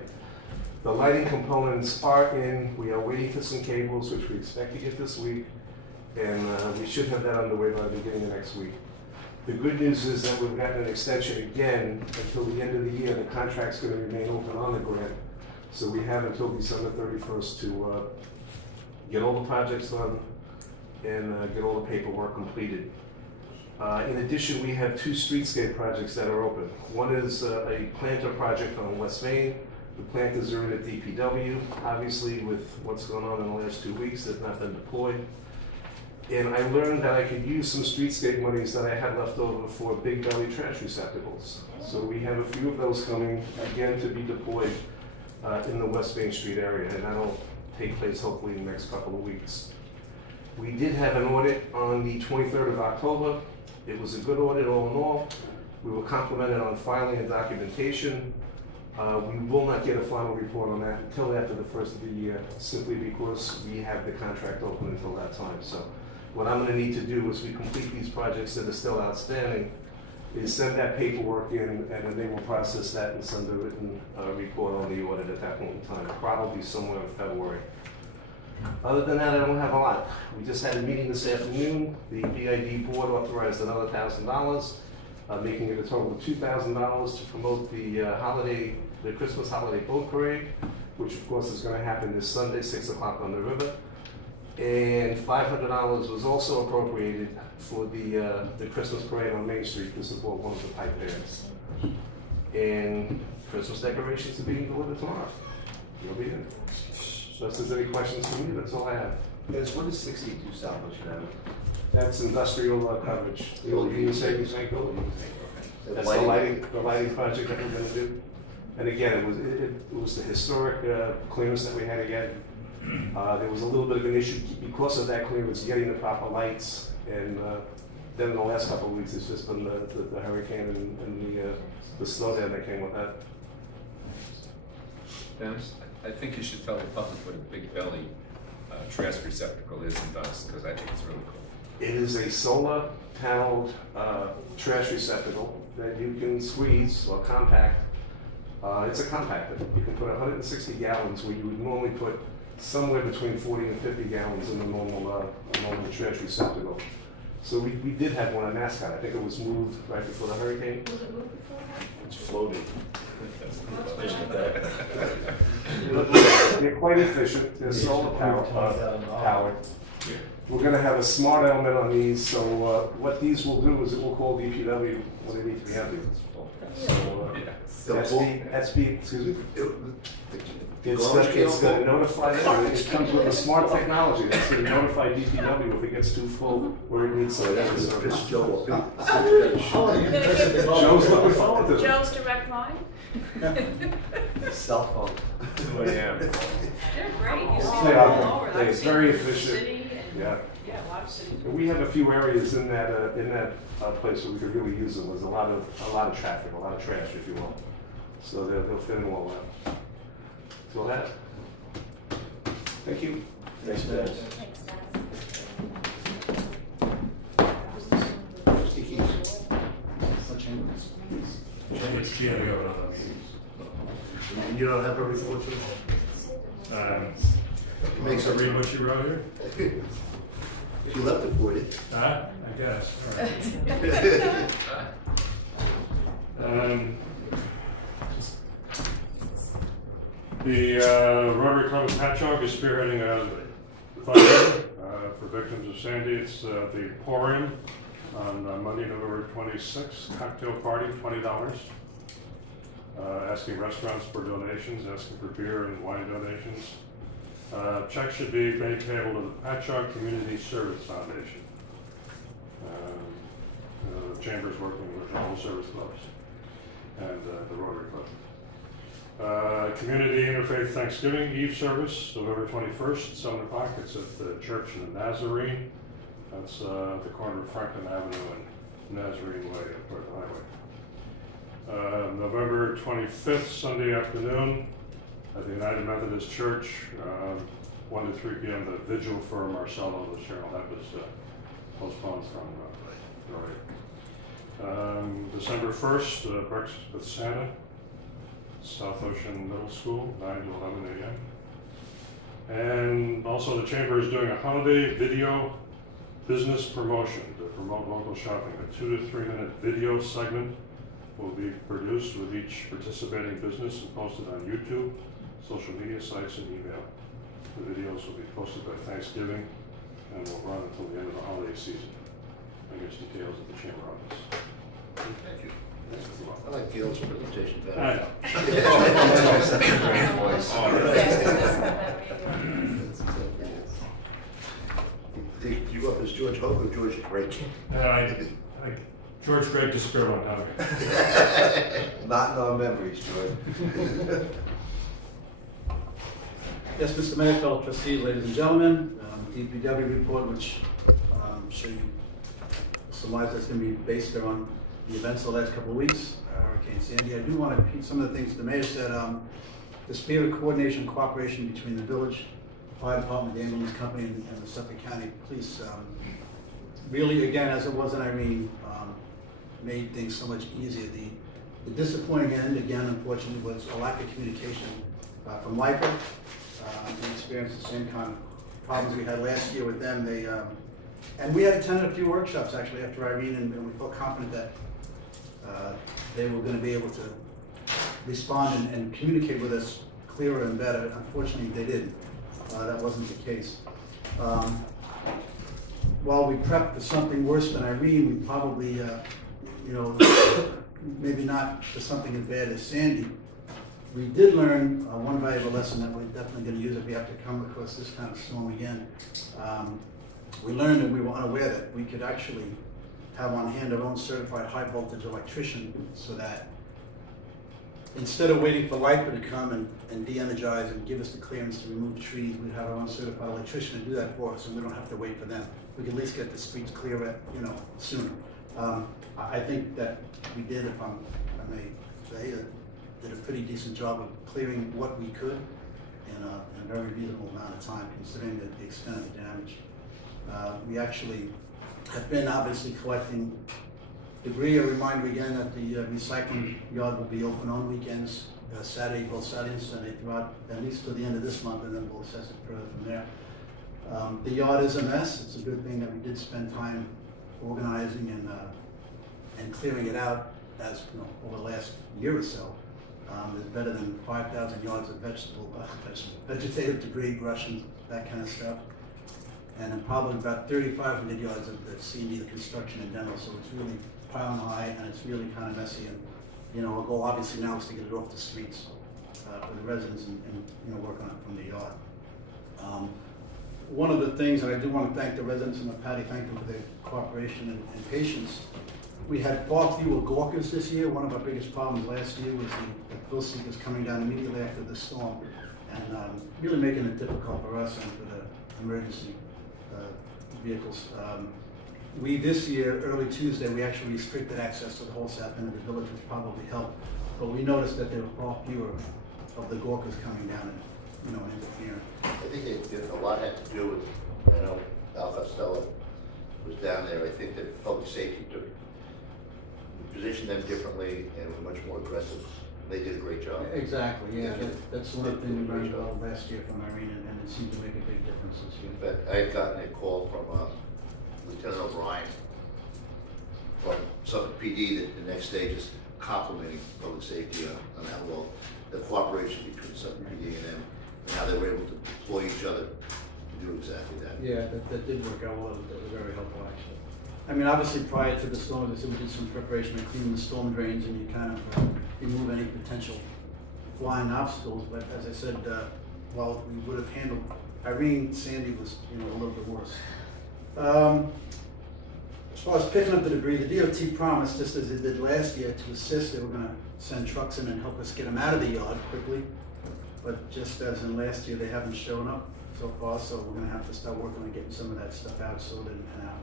The lighting components are in. We are waiting for some cables, which we expect to get this week, and we should have that underway by the beginning of next week. The good news is that we've gotten an extension again until the end of the year. The contract's going to remain open on the grant, so we have until December 31st to get all the projects done and get all the paperwork completed. In addition, we have 2 streetscape projects that are open. One is a planter project on West Main. The planters are in at DPW. Obviously, with what's going on in the last 2 weeks, they've not been deployed. And I learned that I could use some streetscape monies that I had left over for big belly trash receptacles. So we have a few of those coming, again, to be deployed in the West Main Street area, and that'll take place hopefully in the next couple of weeks. We did have an audit on the 23rd of October. It was a good audit all in all. We were complimented on filing and documentation. We will not get a final report on that until after the first of the year, simply because we have the contract open until that time. So what I'm gonna need to do as we complete these projects that are still outstanding is send that paperwork in, and then they will process that and send a written report on the audit at that point in time, probably somewhere in February. Other than that, I don't have a lot. We just had a meeting this afternoon. The BID board authorized another $1,000, making it a total of $2,000 to promote the Christmas holiday boat parade, which of course is going to happen this Sunday, 6 o'clock on the river. And $500 was also appropriated for the Christmas parade on Main Street to support one of the pipe bands. And Christmas decorations are being delivered tomorrow. You'll be in. So if there's any questions for me, that's all I have. Dennis, what is 62 South Ocean Avenue? That's industrial coverage. The old Union Savings Bank building. That's the lighting project that we're going to do. And again, it was the historic clearance that we had to get. There was a little bit of an issue because of that clearance, getting the proper lights. And then in the last couple of weeks, it's just been the hurricane and the slowdown that came with that. Dennis, I think you should tell the public what a big belly trash receptacle is and does, because I think it's really cool. It is a solar paneled trash receptacle that you can squeeze or compact. It's a compactor. You can put 160 gallons where you would normally put somewhere between 40 and 50 gallons in a normal trash receptacle. So we did have one at Mascot. I think it was moved right before the hurricane. Was it moved before that? It's floating. They're quite efficient. They're solar powered. We're going to have a smart element on these. So what these will do is it will call DPW when they need to be empty. So SB, excuse me. It's going to notify them. It comes with a smart technology that's going to notify DPW if it gets too full where it needs to. It's Joe. Joe's looking forward to it. Joe's direct line? Cell phone. 2 a.m. They're great, you see They them are all over. great. I've It's seen very them in the efficient. city and- Yeah. Yeah, a lot of cities. And we have a few areas in that place where we could really use them. There's a lot of traffic, a lot of trash, if you will. So they'll fit in well. That's all that. Thank you. Thanks, Dennis. Trustee Keys. It's Jim, we have another. And you don't have a report to Makes a read what you wrote here? She left it for you. I guess. All right. The Rotary Club of Patchogue is spearheading a fundraiser for victims of Sandy. It's the Emporium on Monday, November 26th. Cocktail party, $20. Asking restaurants for donations, asking for beer and wine donations. Checks should be made payable to the Patchogue Community Service Foundation. The Chamber's working with all service clubs and the Rotary Club. Community Interfaith Thanksgiving Eve service, November 21st at 7 o'clock. It's at the Church in the Nazarene. That's the corner of Franklin Avenue and Nazarene Way at North Highway. November 25th, Sunday afternoon, at the United Methodist Church, 1 to 3 p.m. The vigil for Marcelo the Cheryl. That was postponed from December 1st, breakfast with Santa, South Ocean Middle School, 9 to 11 a.m. And also the Chamber is doing a holiday video business promotion to promote local shopping. A 2 to 3 minute video segment will be produced with each participating business and posted on YouTube, social media sites, and email. The videos will be posted by Thanksgiving and will run until the end of the holiday season. I guess details at the Chamber office. Thank you. I like Gail's presentation better. I know. Great voice. You grew up as George Hope or George Drake? George Drake disappeared on time ago. Not in our memories, George. Yes, Mr. Mayor, fellow trustees, ladies and gentlemen, DPW report, which I'm sure you surmise that's going to be based on the events of the last couple of weeks, Hurricane Sandy. I do want to repeat some of the things the mayor said. The spirit of coordination and cooperation between the village, the fire department, the ambulance company, and the Suffolk County Police really, again, as it was in Irene, made things so much easier. The disappointing end, again, unfortunately, was a lack of communication from LIPA. We experienced the same kind of problems we had last year with them. And we had attended a few workshops actually after Irene, and we felt confident that they were going to be able to respond and communicate with us clearer and better. Unfortunately, they didn't. That wasn't the case. While we prepped for something worse than Irene, we probably, maybe not for something as bad as Sandy. We did learn one valuable lesson that we're definitely going to use if we have to come across this kind of storm again. We learned, and we were unaware, that we could actually have on hand our own certified high voltage electrician, so that instead of waiting for LIPA to come and de-energize and give us the clearance to remove trees, we'd have our own certified electrician to do that for us, and we don't have to wait for them. We can at least get the streets clear, sooner. I think that we did, if I may say, did a pretty decent job of clearing what we could in a very reasonable amount of time, considering the extent of the damage. We actually have been obviously collecting debris. A reminder again that the recycling yard will be open on weekends, both Saturday and Sunday, throughout at least to the end of this month, and then we'll assess it further from there. The yard is a mess. It's a good thing that we did spend time organizing and clearing it out as over the last year or so. There's better than 5,000 yards of vegetative debris, brush, and that kind of stuff. And then probably about 3,500 yards of the C&D, the construction and demo. So it's really piling high, and it's really kind of messy. And our goal obviously now is to get it off the streets for the residents and work on it from the yard. One of the things, and I do want to thank the residents and Patty, thank them for their cooperation and patience. We had far fewer gawkers this year. One of our biggest problems last year was the fill seekers coming down immediately after the storm, and really making it difficult for us and for the emergency vehicles. This year, early Tuesday, we actually restricted access to the whole south end of the village, which probably helped. But we noticed that there were far fewer of the gawkers coming down and interfering. I think a lot had to do with, I know Al Costello was down there. I think that public safety positioned them differently and were much more aggressive. They did a great job. Exactly, yeah. That's one of the things we learned about last year from Irene, and it seemed to make a big difference this year. In fact, I had gotten a call from Lieutenant O'Brien from Suffolk PD that the next day just complimenting public safety on how well the cooperation between Suffolk PD and them, and how they were able to deploy each other to do exactly that. Yeah, that did work out well. That was very helpful, actually. I mean, obviously, prior to the storm, we did some preparation of cleaning the storm drains, and you kind of remove any potential flying obstacles. But as I said, while we would have handled Irene, Sandy was a little bit worse. As far as picking up the debris, the DOT promised, just as it did last year, to assist. They were going to send trucks in and help us get them out of the yard quickly. But just as in last year, they haven't shown up so far, so we're going to have to start working on getting some of that stuff out, sorted and out.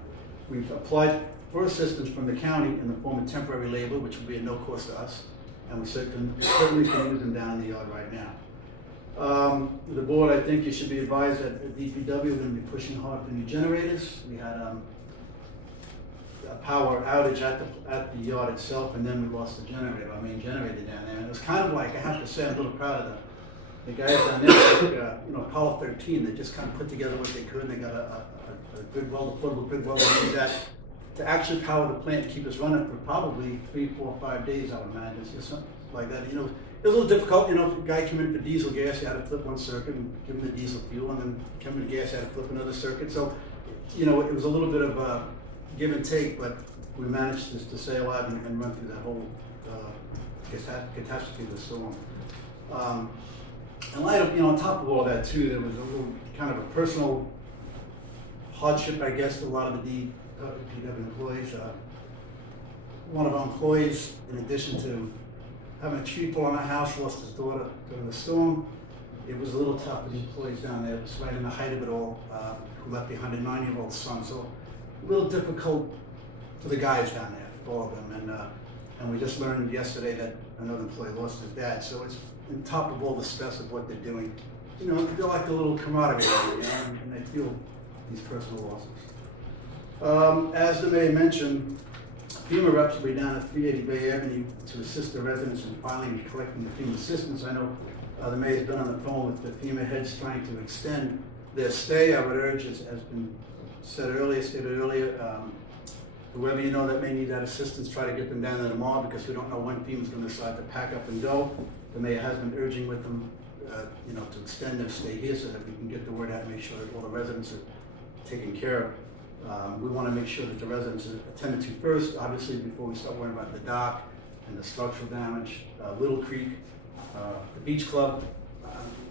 We've applied for assistance from the county in the form of temporary labor, which will be at no cost to us, and we certainly can use them down in the yard right now. The board, I think you should be advised that at DPW we're going to be pushing hard for new generators. We had a power outage at the yard itself, and then we lost the generator, our main generator down there. And it was kind of like, I have to say, I'm a little proud of the guys down there. Apollo 13, they just kind of put together what they could, and they got a good welder, portable good welder, that to actually power the plant and keep us running for probably 3, 4, 5 days, I would imagine. It's just something like that. It was a little difficult. If a guy came in for diesel gas, you had to flip one circuit and give him the diesel fuel, and then come in gas, you had to flip another circuit. So, it was a little bit of a give and take, but we managed to stay alive and run through that whole catastrophe of the storm. And light of, on top of all that too, there was a little kind of a personal hardship, I guess, to a lot of the DPW employees. One of our employees, in addition to having a tree fall on our house, lost his daughter during the storm. It was a little tough for the employees down there. It was right in the height of it all, who left behind a 9-year-old son. So a little difficult for the guys down there, for all of them. And we just learned yesterday that another employee lost his dad. So it's on top of all the stress of what they're doing. You know, they're like a little camaraderie, you know, and they feel these personal losses. As the mayor mentioned, FEMA reps will be down at 380 Bay Avenue to assist the residents in filing and collecting the FEMA assistance. I know the mayor's been on the phone with the FEMA heads trying to extend their stay. I would urge, as has been stated earlier, whoever you know that may need that assistance, try to get them down there tomorrow, because we don't know when FEMA's going to decide to pack up and go. The mayor has been urging with them, you know, to extend their stay here so that we can get the word out and make sure that all the residents are taken care of. We want to make sure that the residents are attended to first, obviously, before we start worrying about the dock and the structural damage. Little Creek, the beach club,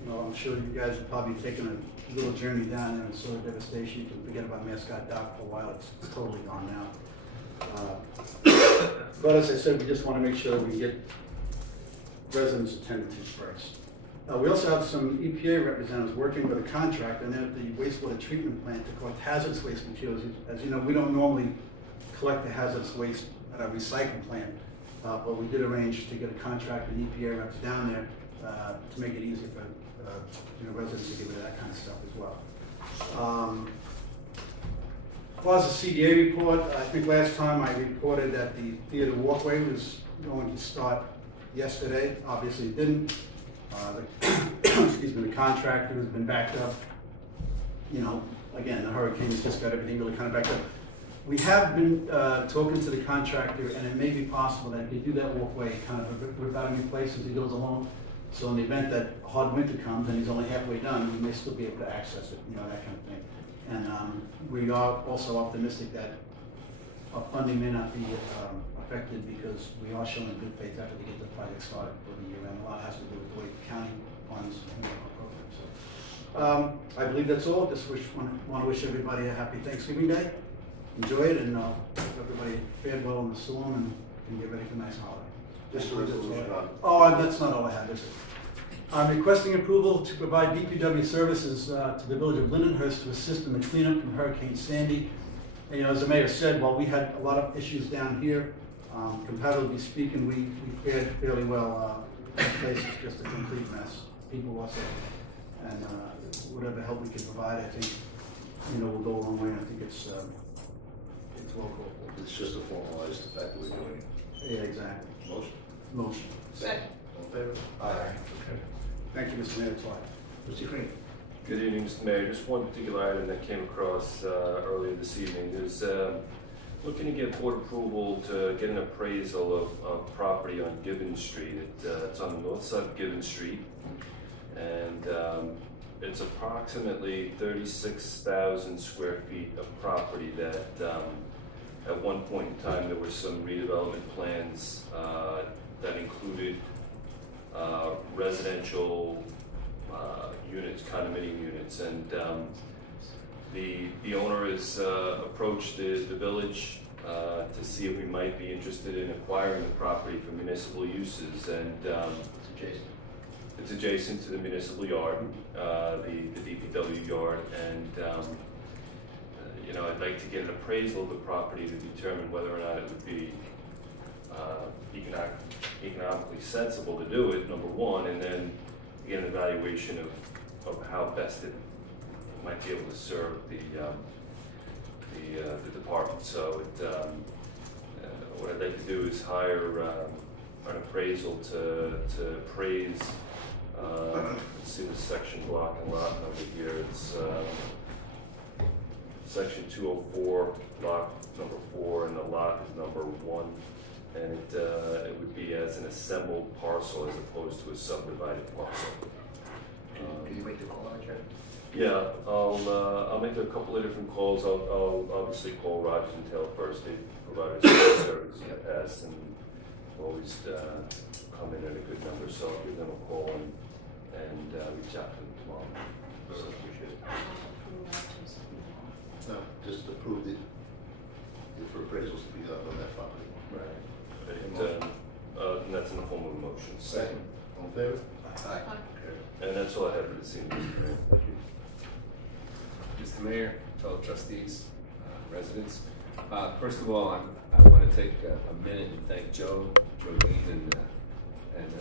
you know, I'm sure you guys have probably taken a little journey down there and saw the devastation. You can forget about Mascot Dock for a while. It's totally gone now. But as I said, we just want to make sure we get residents attended to first. We also have some EPA representatives working with a contractor and they're at the wastewater treatment plant to collect hazardous waste materials. As you know, we don't normally collect the hazardous waste at our recycling plant, but we did arrange to get a contractor and EPA reps down there to make it easier for you know, residents to get rid of that kind of stuff as well. As far as the CDA report, I think last time I reported that the theater walkway was going to start yesterday. Obviously it didn't. Excuse me, the contractor has been backed up. You know, again, the hurricane's just got everything really kind of backed up. We have been talking to the contractor, and it may be possible that they do that walkway kind of rip out in place as he goes along. So in the event that hard winter comes and he's only halfway done, we may still be able to access it, you know, that kind of thing. And we are also optimistic that our funding may not be affected because we are showing good faith after we get the project started for the year, and a lot has to do with the way the county funds our program. So I believe that's all. Just want to wish everybody a happy Thanksgiving Day. Enjoy it, and hope everybody fared well in the storm and can get ready for a nice holiday. Just a resolution on. Oh, that's not all I have, is it? I'm requesting approval to provide DPW services to the village of Lindenhurst to assist in the cleanup from Hurricane Sandy. And, you know, as the mayor said, while we had a lot of issues down here, comparatively speaking, we fared fairly well. The place is just a complete mess. People lost it. And whatever help we can provide, I think, you know, will go a long way. And I think it's local. It's just to formalize the fact that we're doing it. Yeah, exactly. Motion? Motion. Second. All in favor? Aye. Okay. Thank you, Mr. Mayor. That's why. Mr. Green? Good evening, Mr. Mayor. Just one particular item that came across earlier this evening. There's looking to get board approval to get an appraisal of property on Gibbon Street. It's on the north side of Gibbon Street, and it's approximately 36,000 square feet of property that at one point in time there were some redevelopment plans that included residential units, condominium units, and the owner has approached the village to see if we might be interested in acquiring the property for municipal uses, and it's adjacent to the municipal yard, the DPW yard, and you know, I'd like to get an appraisal of the property to determine whether or not it would be economically sensible to do it, number one, and then get an evaluation of how best it might be able to serve the department. So what I'd like to do is hire an appraisal to appraise. Let's see the section, block and lot number here. It's section 204, block number 4, and the lot is number 1. And it would be as an assembled parcel as opposed to a subdivided parcel. Can you make the call on that? Yeah, I'll make a couple of different calls. I'll obviously call Rogers and Taylor first. They provided us service in the past and always come in at a good number. So I'll give them a call and reach out to them tomorrow. So appreciate it. No, just approve it for appraisals to be done on that property. Right. And that's in the form of a motion. Second. All in favor? Aye. Okay. And that's all I have for this evening, Mr. Mayor. Thank you. Mr. Mayor, fellow trustees, residents. First of all, I want to take a minute and thank Jolene, and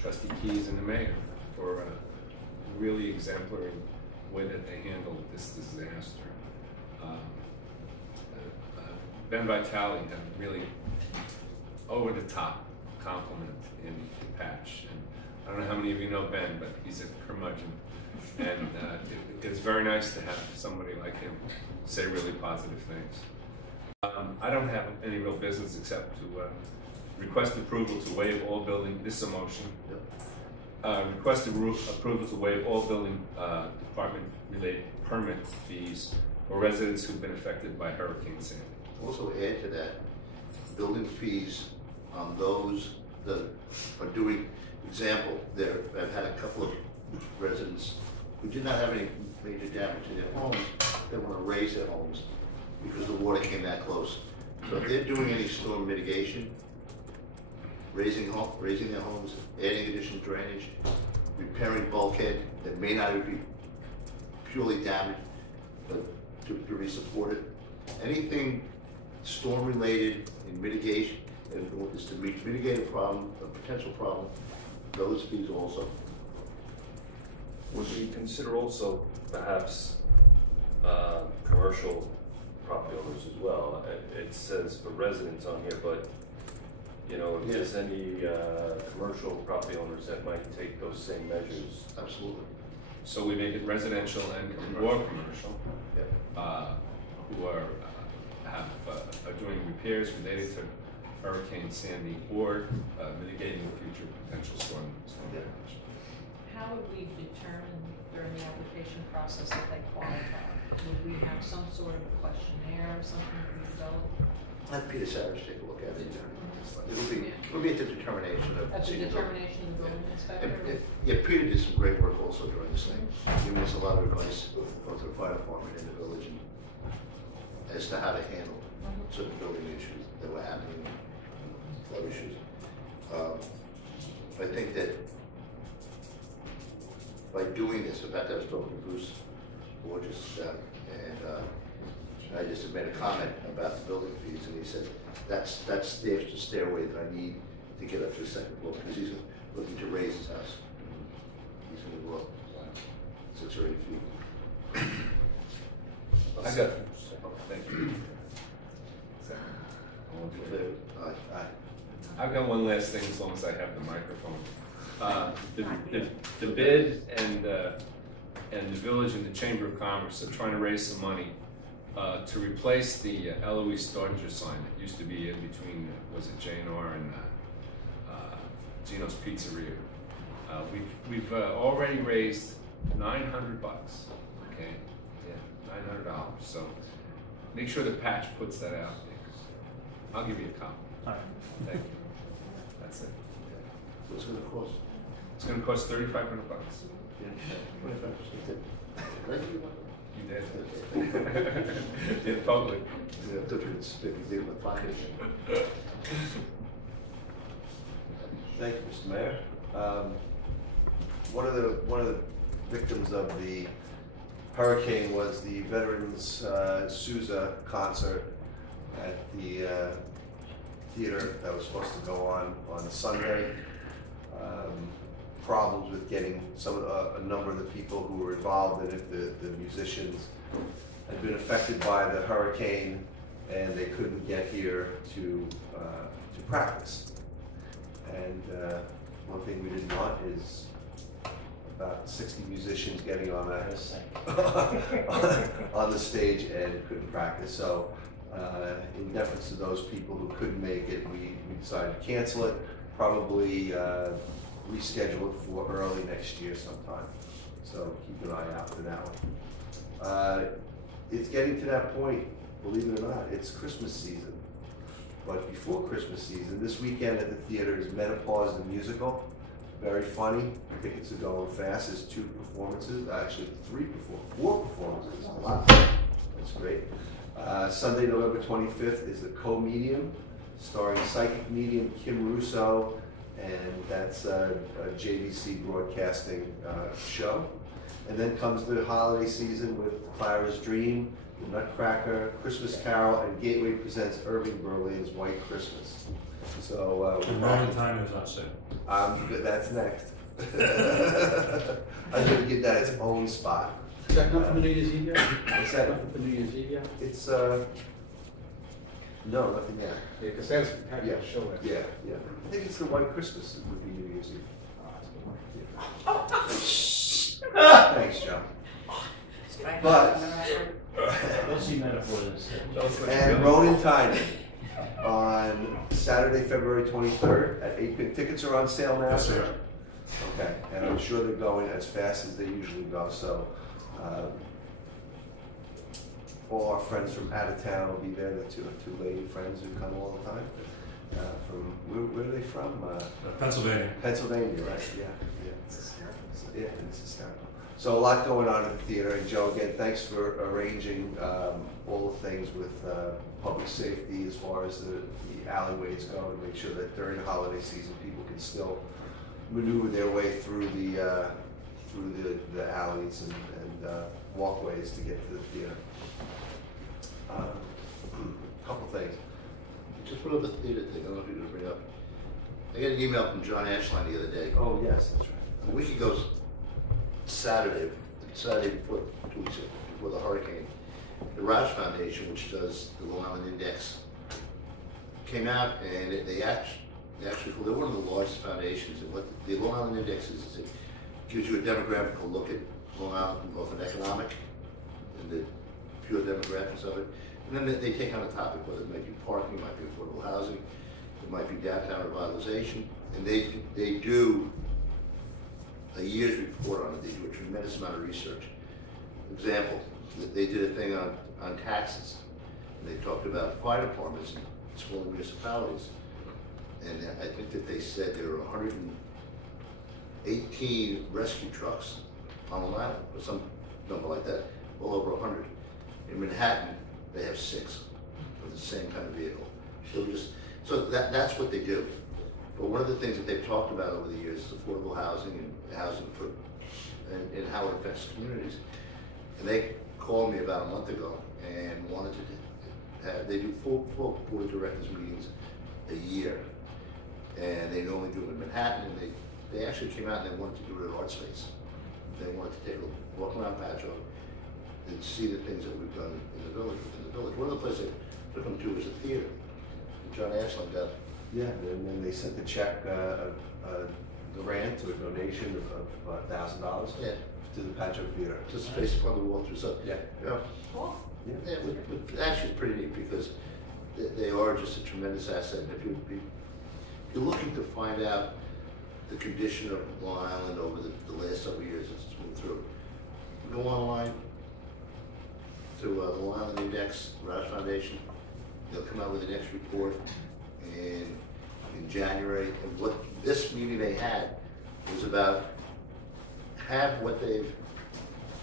Trustee Keys and the Mayor for a really exemplary way that they handled this disaster. Ben Vitale had a really over-the-top compliment in Patch. And I don't know how many of you know Ben, but he's a curmudgeon. And it's very nice to have somebody like him say really positive things. I don't have any real business except to request approval to waive all building, this is a motion. Request approval to waive all building department-related permit fees for residents who've been affected by Hurricane Sandy. Also add to that, building fees on those that are doing, example, I've had a couple of residents who did not have any major damage to their homes. They want to raise their homes because the water came that close. So if they're doing any storm mitigation, raising their homes, adding additional drainage, repairing bulkhead that may not be purely damaged, but to be supported, anything storm related in mitigation, and is to mitigate a problem, a potential problem, those fees also. Would we consider also perhaps commercial property owners as well? It says for residents on here, but you know, if there's any commercial property owners that might take those same measures. Absolutely. So we make it residential and or commercial, Yep. who are doing repairs related to Hurricane Sandy or mitigating future potential storm damage. How would we determine during the application process that they qualify? Would we have some sort of a questionnaire or something that we develop? Let Peter Savage take a look at it. It'll be at the determination of. At the determination of the building inspector? Yeah, Peter did some great work also during this thing. Giving us a lot of advice, both the fire department and the village, as to how to handle certain building issues that were happening, flood issues. I think that by doing this, in fact, I was talking to Bruce Borges, and I just made a comment about the building fees, and he said, that's the stairway that I need to get up to the second floor, because he's looking to raise his house. He's going to go up 6 or 8 feet. I got it. Thank you. All in favor? Aye. I've got one last thing, as long as I have the microphone. The bid and the village and the Chamber of Commerce are trying to raise some money to replace the Eloise Dodger sign that used to be in between, was it J&R and Gino's Pizzeria. We've already raised $900. Okay, yeah, $900. So make sure the Patch puts that out there. I'll give you a copy. All right. Thank you. That's it. What's it going to cost? It's going to cost $3,500. 25%. You did. In public. Yeah, I thought you were sticking it in the pocket. Thank you, Mr. Mayor. One of the victims of the hurricane was the Veterans Sousa concert at the theater that was supposed to go on Sunday. Problems with getting a number of the people who were involved in it, the musicians, had been affected by the hurricane, and they couldn't get here to practice. And one thing we didn't want is about 60 musicians getting on on the stage and couldn't practice. So in deference to those people who couldn't make it, we decided to cancel it, probably reschedule it for early next year sometime. So keep an eye out for that one. It's getting to that point, believe it or not, it's Christmas season. But before Christmas season, this weekend at the theater is Menopause the Musical. Very funny. Tickets are going fast. There's 2 performances, actually 4 performances. It's great. Sunday, November 25th is the Co-Medium, starring psychic medium Kim Russo, and that's a JVC broadcasting show. And then comes the holiday season with Clara's Dream, The Nutcracker, Christmas Carol, and Gateway presents Irving Berlin's White Christmas. So Roman time is on sale. that's next. I'm going to give that its own spot. Is that not for New Year's Eve yet? What's that? Nothing for New Year's Eve yet? It's no, nothing yet. Yeah, because that's kind Yeah, of a show. yeah. I think it's the White Christmas. It would be New Year's Eve. Thanks, John. But We'll see metaphors. and Ronan Tynan on Saturday, February 23rd at 8 p.m. Tickets are on sale now. Yes, sir. Okay, and I'm sure they're going as fast as they usually go. So all our friends from out of town will be there. The two lady friends who come all the time. From where are they from? Pennsylvania. Pennsylvania, right? Yeah. Yeah, it's hysterical. So a lot going on at the theater. And Joe, again, thanks for arranging all the things with public safety as far as the alleyways go, and make sure that during the holiday season people can still maneuver their way through the alleys and walkways to get to the theater. Couple things. Just one other theater thing, I don't know if you're gonna bring up. I got an email from John Ashline the other day. Oh yes, that's right. A week ago, Saturday before, 2 weeks before the hurricane, the Raj Foundation, which does the Long Island Index, came out and they're one of the largest foundations. And what the Long Island Index is it gives you a demographical look at Long Island from both an economic and the pure demographics of it. And then they take on a topic, whether it might be parking, it might be affordable housing, it might be downtown revitalization, and they do a year's report on it. They do a tremendous amount of research. Example, they did a thing on taxes. And they talked about fire departments in smaller municipalities. And I think that they said there were 118 rescue trucks on Long Island, or some number like that, well over 100. In Manhattan, they have 6 of the same kind of vehicle. So that's what they do. But one of the things that they've talked about over the years is affordable housing and housing and how it affects communities. And they called me about a month ago and wanted to they do full board of directors meetings a year. And they normally do them in Manhattan, and they actually came out and they wanted to do it at Art Space. They wanted to take a walk around Patchogue and see the things that we've done in the village, within the village. One of the places they took them to was a theater. John Ashland got. Yeah, and then they sent the check, a grant to a donation of $1,000 Yeah. to the Patchogue Theater. Just based upon the walkthrough. So Yeah. Cool. yeah, actually it's pretty neat because they are just a tremendous asset. And if you're looking to find out the condition of Long Island over the last several years as it's moved through, go online to the Long Island Index, Raj Foundation. They'll come out with the next report in January. And what this meeting they had was about have what they've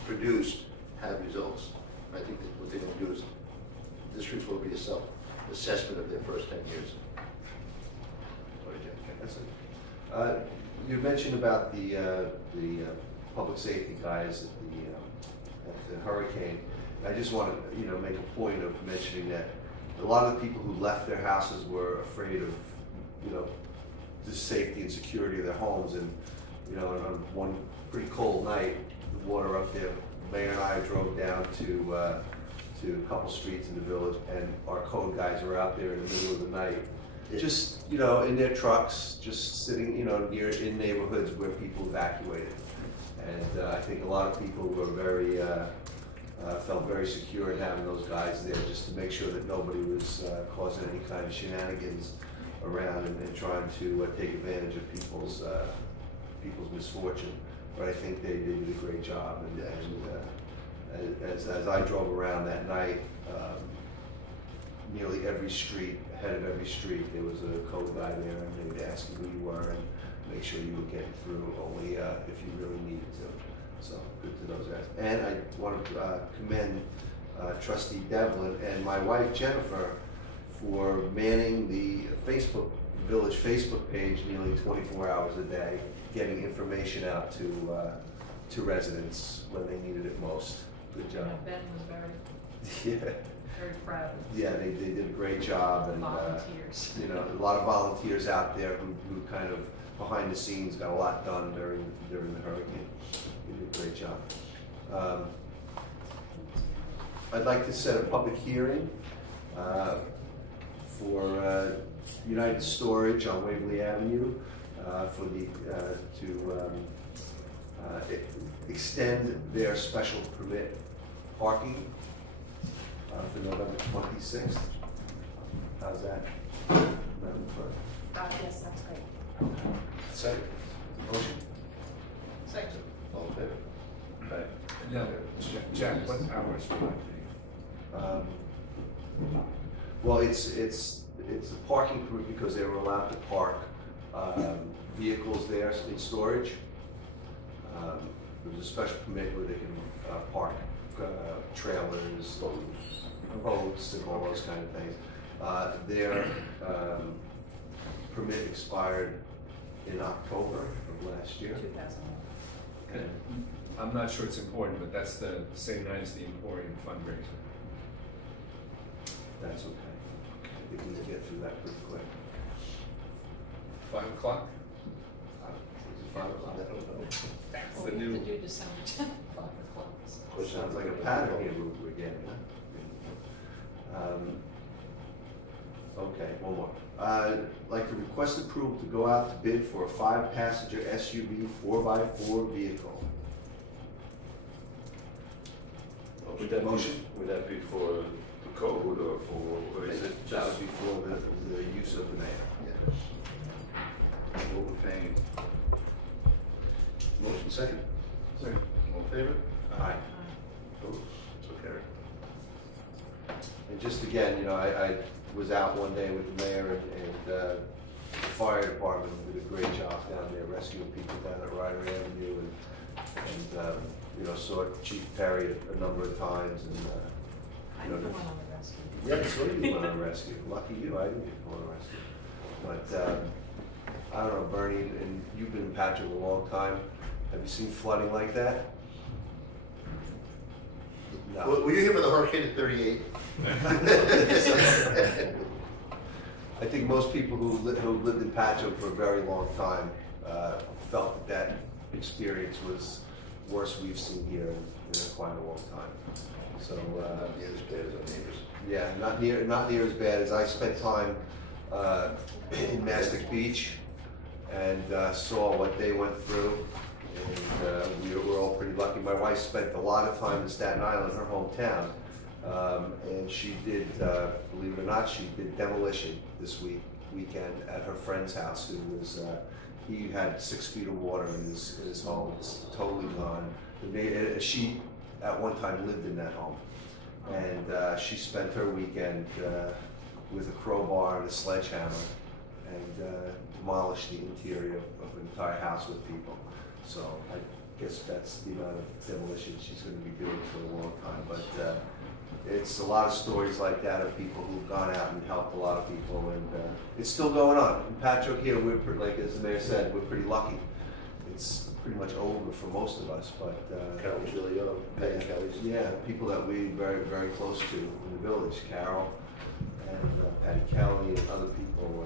produced have results. And I think that what they're going to do is this report will be a self-assessment of their first 10 years. You mentioned about the public safety guys at the hurricane. I just want to make a point of mentioning that a lot of the people who left their houses were afraid of the safety and security of their homes, and on one pretty cold night, the water up there. Mayor and I drove down to a couple streets in the village, and our code guys were out there in the middle of the night. Just, in their trucks, just sitting, near in neighborhoods where people evacuated. And I think a lot of people were felt very secure in having those guys there just to make sure that nobody was causing any kind of shenanigans around and trying to take advantage of people's misfortune. But I think they did a great job. And as I drove around that night, nearly every street, ahead of every street, there was a code guy there, and they would ask you who you were and make sure you were getting through only if you really needed to. So good to those guys. And I want to commend Trustee Devlin, and my wife Jennifer for manning the village Facebook page nearly 24 hours a day, getting information out to residents when they needed it most. Good You job. know, Ben was Yeah. very proud of Yeah, they did a great job, and volunteers. you know, a lot of volunteers out there who kind of behind the scenes got a lot done during the hurricane. They did a great job. I'd like to set a public hearing for United Storage on Waverly Avenue for extend their special permit parking for November 26th. How's that? Madam Clerk? Yes, that's great. Second. Motion? Second. All in favor? Aye. Now, Jack, what hours will that Well, it's a parking permit because they were allowed to park vehicles there in storage. There's a special permit where they can park trailers, boats, and all those kind of things. Their permit expired in October of last year. 2001. And I'm not sure it's important, but that's the same night as the Emporium fundraiser. That's okay. I think we can get through that pretty quick. 5 o'clock? Is it 5 o'clock? That's Well, the we new. have to do December 10th, 5 o'clock. Which sounds like a pattern here we're getting, huh? Okay, one more. I'd like to request approval to go out to bid for a 5-passenger SUV 4x4 vehicle. Would that Motion? Would that be for the code or or is it That just? would be for the use of the mayor. What we're paying. Motion second? Second. All in favor? Aye. Opposed? So carried. And just again, you know, I was out one day with the mayor and the fire department did a great job down there rescuing people down at Ryder Avenue and you know, saw Chief Perry a number of times and I you know, don't want on the rescue. yeah, so you went on a rescue. Lucky you, I didn't get to go on a rescue. But I don't know, Bernie, and you've been in Patchogue a long time. Have you seen flooding like that? No. Were you here for the hurricane of 38? I think most people who lived in Patchogue for a very long time felt that experience was worse we've seen here in quite a long time. So Not near as bad as our neighbors. yeah, not near as bad as I spent time in Mastic Beach and saw what they went through. And we were all pretty lucky. My wife spent a lot of time in Staten Island, her hometown, and she did, believe it or not, she did demolition this weekend at her friend's house, who was, he had 6 feet of water in his home. It's totally gone. She, at one time, lived in that home, and she spent her weekend with a crowbar and a sledgehammer and demolished the interior of an entire house with people. So I guess that's the amount of demolition she's going to be doing for a long time. But it's a lot of stories like that of people who've gone out and helped a lot of people, and it's still going on. In Patchogue here, we're like as the mayor said, we're pretty lucky. It's pretty much over for most of us, but Carol's really young. Patty Kelly's. yeah, people that we very very close to in the village, Carol and Patty Kelly and other people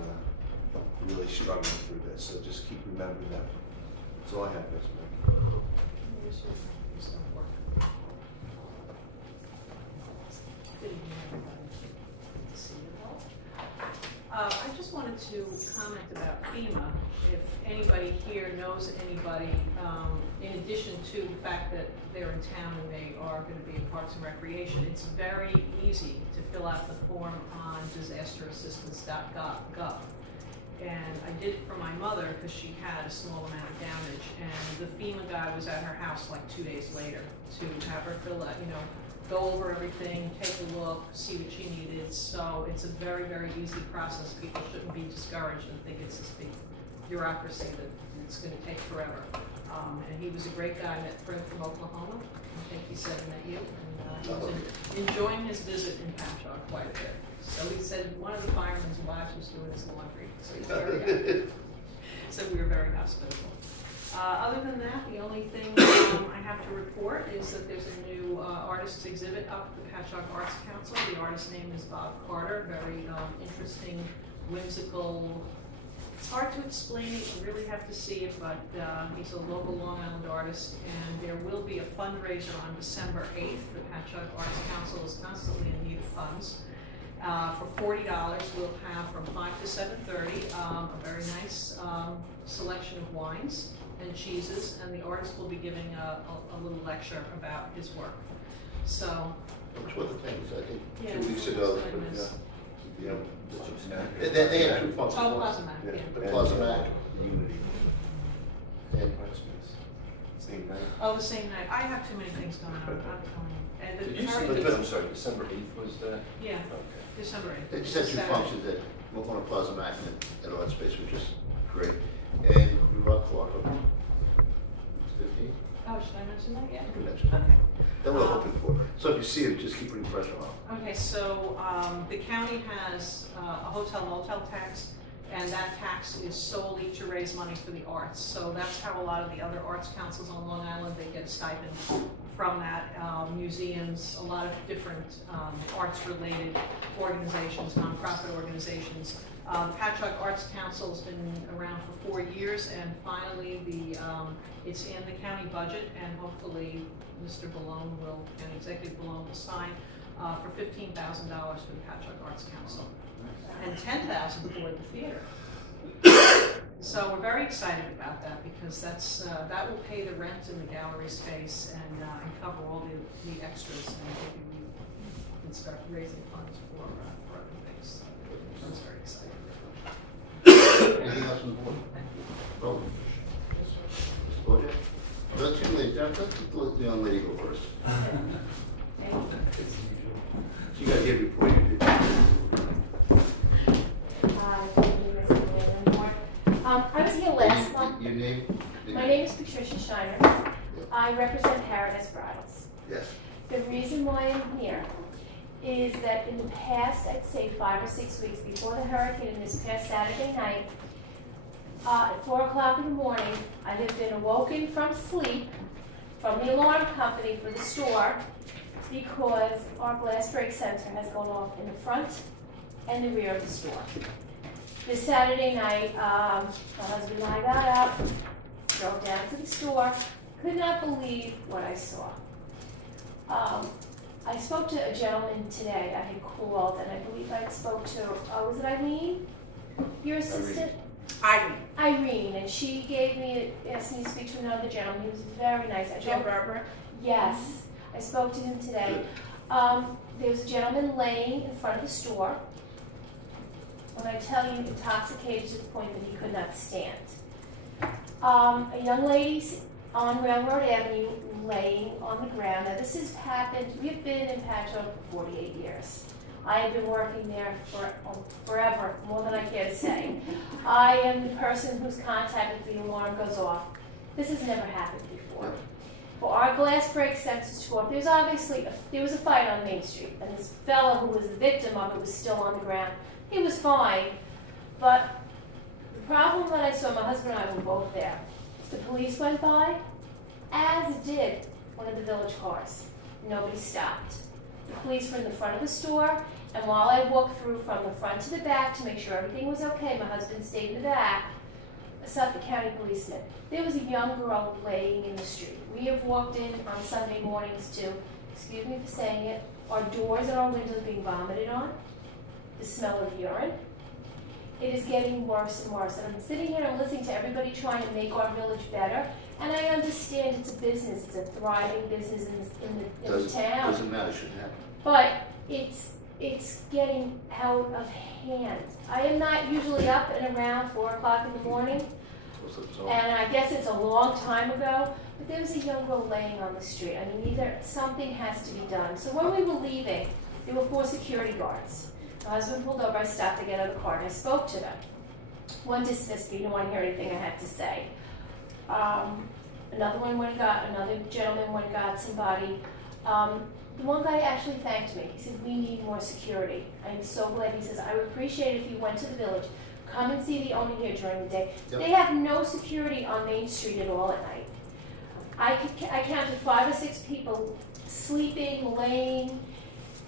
really struggling through this. So just keep remembering that. That's all I have, Mr. Mayor. Here's your copies don't work. Good evening, everybody. Good to see you all. I just wanted to comment about FEMA. If anybody here knows anybody, in addition to the fact that they're in town and they are going to be in Parks and Recreation, it's very easy to fill out the form on disasterassistance.gov. And I did it for my mother because she had a small amount of damage, and the FEMA guy was at her house like 2 days later to have her fill out, you know, go over everything, take a look, see what she needed. So it's a very, very easy process. People shouldn't be discouraged and think it's this big bureaucracy that it's going to take forever. And he was a great guy, met Fred from Oklahoma. I think he said he met you, and he was enjoying his visit in Patchogue quite a bit. So he said one of the firemen's wives was doing his laundry, so he's very happy. So we were very hospitable. Other than that, the only thing I have to report is that there's a new artist's exhibit up at the Patchogue Arts Council. The artist's name is Bob Carter, very interesting, whimsical. It's hard to explain it, you really have to see it, but he's a local Long Island artist, and there will be a fundraiser on December 8th. The Patchogue Arts Council is constantly in need of funds. For $40, we'll have from 5 to 7:30 a very nice selection of wines and cheeses, and the artist will be giving a little lecture about his work. So. Which was the things, I think, Yeah, 2 weeks ago. Yeah. They had two functions. Oh, Plaza Mac, yeah. The Plaza Mac. Unity. And Same night. Oh, the same night. I have too many things going on. I'm telling you. And Did you say Heritage- that, I'm sorry, December 8th was that? Yeah, Okay. December 8th. they just had two Saturday. functions at one at Plaza Mac and Art Space, which is great. And Rob Clark, 15. Oh, should I mention that yet? You can mention it. Okay. That we're hoping for. So if you see it, just keep putting pressure on. Okay, so the county has a hotel motel tax, and that tax is solely to raise money for the arts. So that's how a lot of the other arts councils on Long Island, they get a stipend from that. Museums, a lot of different arts-related organizations, nonprofit organizations. The Patchogue Arts Council has been around for 4 years, and finally it's in the county budget, and hopefully Mr. Ballone will, and Executive Ballone will sign for $15,000 for the Patchogue Arts Council, and $10,000 for the theater. So we're very excited about that, because that will pay the rent in the gallery space and cover all the extras, and maybe we can start raising funds for other things. So that's very exciting. Anything else on the board? Roll. Mr. Bojack? Let's let the young lady go first. She got here before you did. I was here last month. Your name? My name is Patricia Shiner. I represent Paradise Bridals. Yes. The reason why I'm here is that in the past, I'd say 5 or 6 weeks before the hurricane, and this past Saturday night, at 4 o'clock in the morning, I have been awoken from sleep from the alarm company for the store, because our glass break sensor has gone off in the front and the rear of the store. This Saturday night, my husband and I got up, drove down to the store, could not believe what I saw. I spoke to a gentleman today. I had called, and I believe I spoke to, was it Eileen? Your assistant? Irene, and she asked me to speak to another gentleman. He was very nice. Jim Berber? Yes, I spoke to him today. There was a gentleman laying in front of the store. When I tell you, intoxicated to the point that he could not stand. A young lady on Railroad Avenue laying on the ground. Now this has happened, we've been in Patchogue for 48 years. I have been working there for forever, more than I care to say. I am the person who's contacted if the alarm goes off. This has never happened before. For our glass break sensors to go off, there was a fight on Main Street, and this fellow who was the victim of it was still on the ground. He was fine, but the problem that I saw, my husband and I were both there. The police went by, as did one of the village cars. Nobody stopped. The police were in the front of the store, and while I walked through from the front to the back to make sure everything was okay, my husband stayed in the back, a Suffolk County policeman. There was a young girl laying in the street. We have walked in on Sunday mornings to, excuse me for saying it, our doors and our windows being vomited on, the smell of urine. It is getting worse and worse. And I'm sitting here and listening to everybody trying to make our village better, and I understand it's a business, it's a thriving business in the town. Doesn't matter, shouldn't happen. But it's getting out of hand. I am not usually up and around 4 o'clock in the morning, and I guess it's a long time ago, but there was a young girl laying on the street. I mean, either something has to be done. So when we were leaving, there were 4 security guards. My husband pulled over, I stopped to get out of the car, and I spoke to them. One dismissed me, didn't want to hear anything I had to say. Another gentleman went and got somebody. The one guy actually thanked me. He said, we need more security. I'm so glad. He says, I would appreciate it if you went to the village, come and see the owner here during the day. Yep. They have no security on Main Street at all at night. I counted 5 or 6 people sleeping, laying,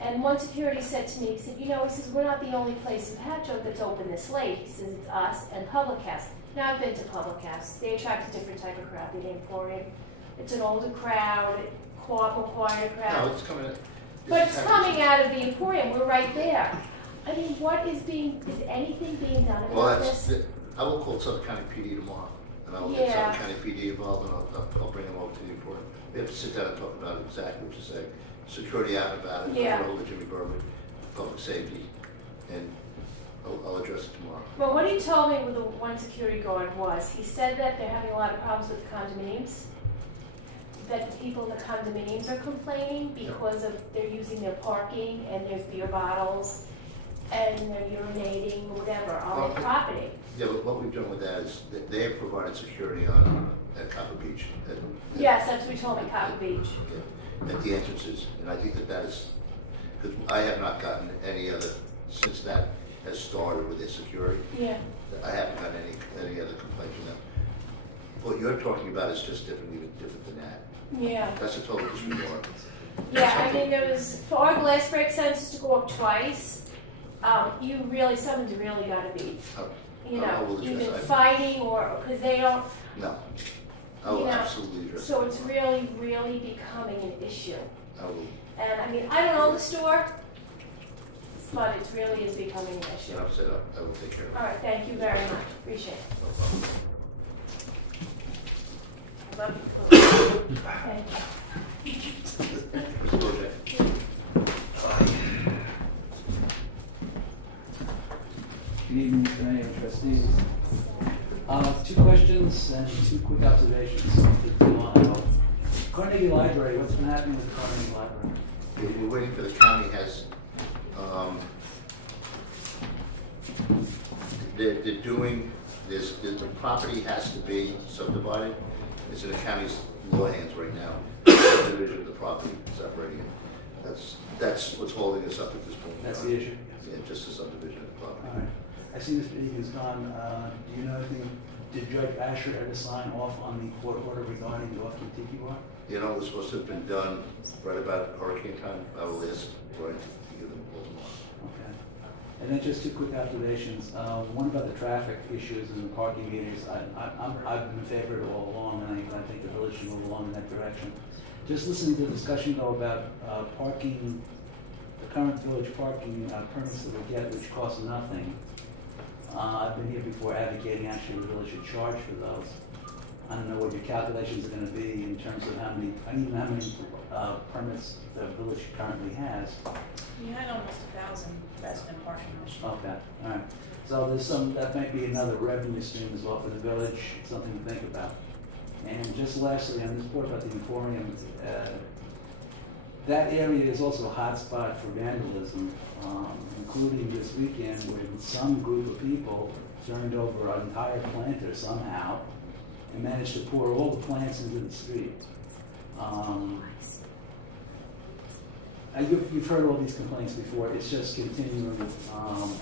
and one security said to me, he said, he says, we're not the only place in Patchogue that's open this late. He says, it's us and Public House. Now, I've been to Public House. They attract a different type of crowd, the Emporium. It's an older crowd, more quieter crowd. No, it's coming. But it's coming out of the Emporium. We're right there. I mean, is anything being done about this? I will call Suffolk County PD tomorrow, and I will get Suffolk County PD involved, and I'll bring them over to the Emporium. We have to sit down and talk about exactly what you say. Security out and about it, role of Jimmy Berman, public safety, and I'll address it tomorrow. Well, what he told me with the one security guard was, he said that they're having a lot of problems with the condominiums, that the people in the condominiums are complaining because of they're using their parking and there's beer bottles and they're urinating or whatever on their property. Yeah, but what we've done with that is that they have provided security at Copper Beach. Yes, that's what he told me, Copper Beach. Yeah, at the entrances, and I think that is, because I have not gotten any other, since that has started with their security. Yeah. I haven't gotten any other complaints from them. What you're talking about is just different than that. Yeah. That's a total disregard. Yeah, I mean, there was, for our glass break sensors to go up twice, someone's really got to be, you've been fighting because they don't. No. I will absolutely address it. So it's really, really becoming an issue. I will. And I mean, I don't own the store, but it really is becoming an issue. I've set up. I will take care of it. All right, thank you very much. Appreciate it. No problem. I love you, Chloe. Thank you. Mr. Bojack. Good evening, Mr. Mayor and trustees. 2 questions and 2 quick observations. Carnegie Library, what's been happening with the Carnegie Library? We're waiting for the county has, they're doing, the property has to be subdivided. It's in the county's law hands right now. The division of the property separating it. That's what's holding us up at this point. That's the issue? Yeah, just the subdivision of the property. All right. I see Mr. Egan's gone. Do you know anything? Did Judge Asher ever sign off on the court order regarding the off-key tiki bar? You know, it was supposed to have been done right about hurricane time. I will ask Brian to give them a call tomorrow. Okay. And then just 2 quick observations. One about the traffic issues and the parking meters. I've been in favor of it all along, and I think the village should move along in that direction. Just listening to the discussion, though, about parking, the current village parking permits that we get, which cost nothing. I've been here before advocating actually the village should charge for those. I don't know what your calculations are going to be in terms of how many permits the village currently has. We had almost 1,000 resident parking this year. Okay, all right. So there's that might be another revenue stream as well for the village, something to think about. And just lastly, on this report about the Emporium, that area is also a hot spot for vandalism, including this weekend when some group of people turned over an entire planter somehow and managed to pour all the plants into the street. You've heard all these complaints before. It's just continuing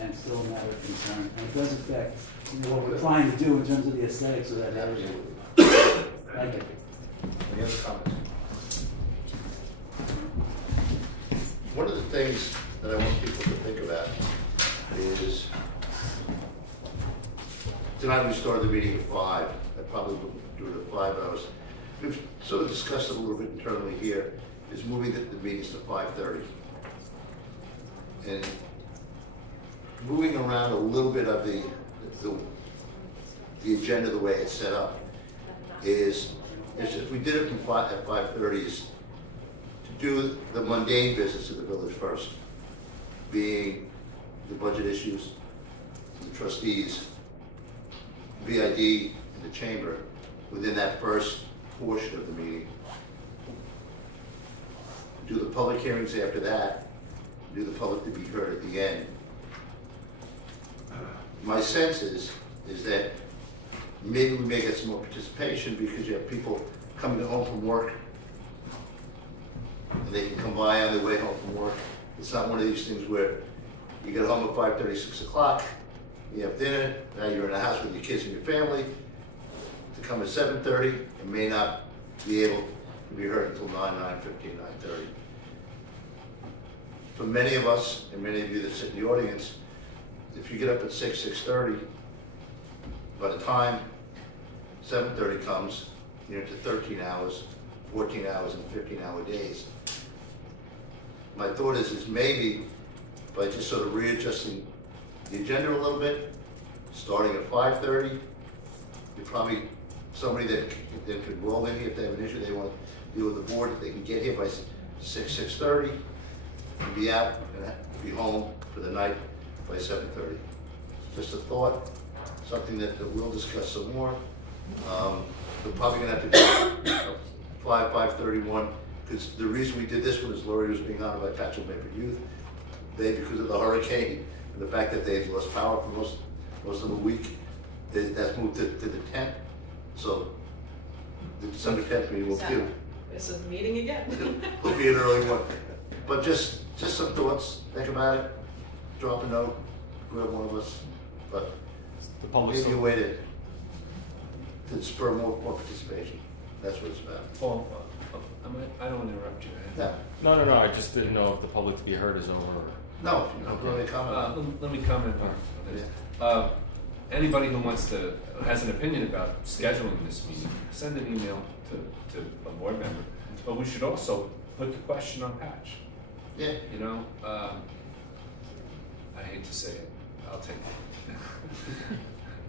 and still a matter of concern. And it does affect what we're trying to do in terms of the aesthetics of that area. Thank you. Any other comments? One of the things that I want people to think about is tonight we started the meeting at 5. I probably wouldn't do it at 5 hours. We've sort of discussed it a little bit internally here, is moving the meetings to 5:30. And moving around a little bit of the agenda the way it's set up is if we did it at 5:30 is to do the mundane business of the village first, being the budget issues, the trustees, VID, and the chamber within that first portion of the meeting. Do the public hearings after that, do the public to be heard at the end. My sense is, is that maybe we may get some more participation because you have people coming home from work and they can come by on their way home from work. It's not one of these things where you get home at 5:30, 6 o'clock, you have dinner, now you're in the house with your kids and your family. To come at 7:30 and may not be able to be heard until 9, 9:15, 9:30. For many of us, and many of you that sit in the audience, if you get up at 6, 6:30, by the time 7:30 comes, you're into 13 hours, 14 hours, and 15-hour days. My thought is maybe by just sort of readjusting the agenda a little bit, starting at 5:30, you're probably somebody that could roll in here if they have an issue they want to deal with the board, that they can get here by 6, 6:30, and be out and be home for the night by 7:30. Just a thought, something that we'll discuss some more. We're probably gonna have to do 5:31, because the reason we did this one is Lori was being honored by Patchogue Youth. They, because of the hurricane and the fact that they had lost power for most of the week, that's moved to the 10th. So the December 10th meeting will be. It's a meeting again. Will be an early one. But just some thoughts. Think about it. Drop a note. Grab one of us. But the public maybe a way to spur more participation. That's what it's about. Paul, I don't want to interrupt you. No. I just didn't know if the public to be heard is over. No, let me comment. Let me comment on this. Anybody who has an opinion about scheduling this meeting, send an email to a board member. But we should also put the question on Patch. Yeah. You know, I hate to say it, I'll take it.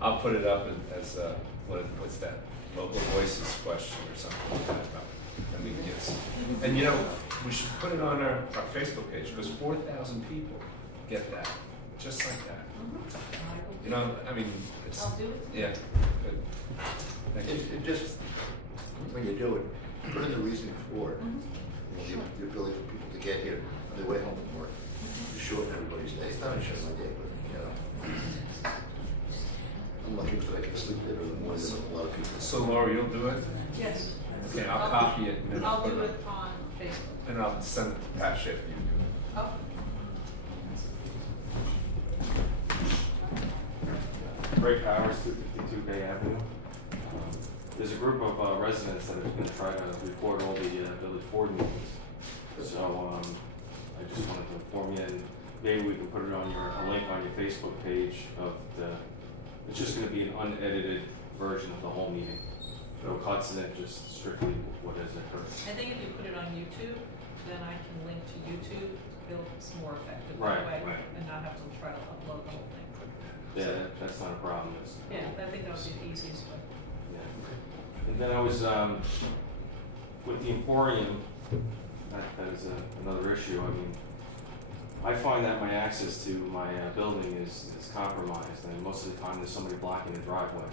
I'll put it up as what's that? Local voices question or something like that. I mean, yes. And you know, we should put it on our Facebook page because 4,000 people get that, just like that. You know, I mean, it's. I'll do it. Yeah. Good. Thank you. It just, when you do it, put in the reason for it. You know, the ability for people to get here on their way home from work. To shorten everybody's day. It's not a shorten my day, but you know. I'm lucky that I can sleep later in the morning than a lot of people. So Laura, you'll do it? Yes. Okay, I'll copy it and then I'll put do it it on Facebook. and I'll send it to Patch after you do it. Oh. Greg Powers, 252 Bay Avenue. There's a group of residents that are going to try to record all the village board meetings. So I just wanted to inform you, and maybe we can put it on a link on your Facebook page of it's just going to be an unedited version of the whole meeting. No cuts in it, just strictly what has occurred. I think if you put it on YouTube, then I can link to YouTube. It's more effective Right, that way, right. and not have to try to upload the whole thing. Yeah, that's not a problem. Yeah, I think that would be the easiest way. Yeah. And then I was with the Emporium. That is another issue. I mean, I find that my access to my building is compromised. I mean, most of the time there's somebody blocking the driveway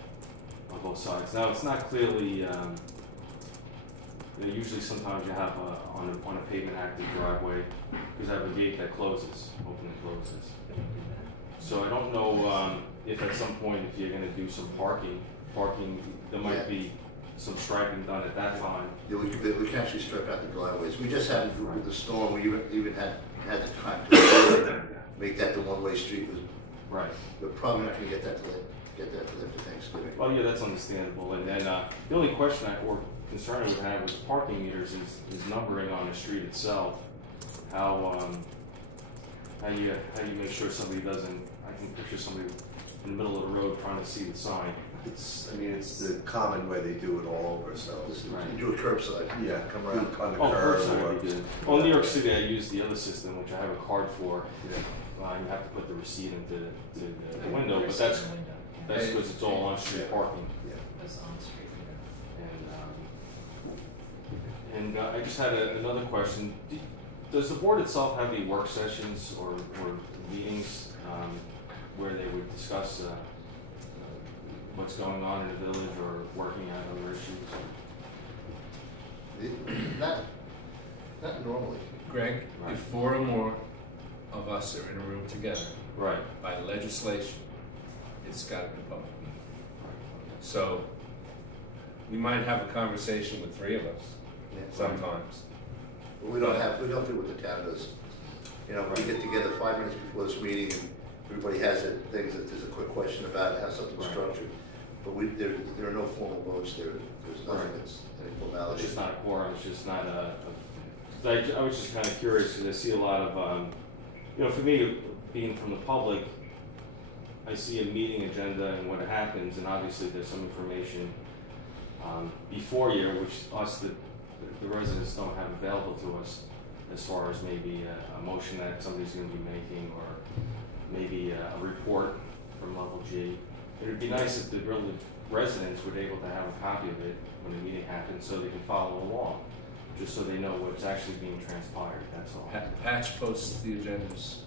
on both sides. Now, it's not clearly. Usually, sometimes you have on a pavement active driveway because I have a gate that closes, open and closes. So I don't know if at some point, if you're going to do some parking, there might be some striping done at that time. Yeah, we can actually strip out the driveways. We just had with the storm, we even had the time to make that the one-way street. Right. We're probably not going to get that till after Thanksgiving. Oh yeah, that's understandable. And the only question or concern I would have with parking meters is numbering on the street itself. How you make sure somebody doesn't. I can picture somebody in the middle of the road trying to see the sign. It's the common way they do it all over, so. Right. You do a curbside. Yeah, come around on the Oh, curb. curbside would be good. Well, in New York City, I use the other system, which I have a card for. Yeah. You have to put the receipt into the window, but that's because it's all on-street parking. Yeah. It's on street. And I just had another question. Does the board itself have any work sessions or meetings where they would discuss what's going on in the village or working out other issues? Not normally. Greg, Right. if 4 or more of us are in a room together, Right. by legislation, it's gotta be a public meeting. So, we might have a conversation with three of us sometimes. But we don't do what the town does. You know, we get together 5 minutes before this meeting, and everybody has things that there's a quick question about it, how something's structured. But there are no formal votes there. There's nothing that's any formality. It's just not a quorum. It's just not I was just kind of curious because I see a lot of, for me, being from the public, I see a meeting agenda and what happens, and obviously there's some information before you, which the residents don't have available to us, as far as maybe a motion that somebody's going to be making, or maybe a report from level G. It would be nice if the residents were able to have a copy of it when the meeting happens, so they can follow along, just so they know what's actually being transpired. That's all. Patch posts the agendas.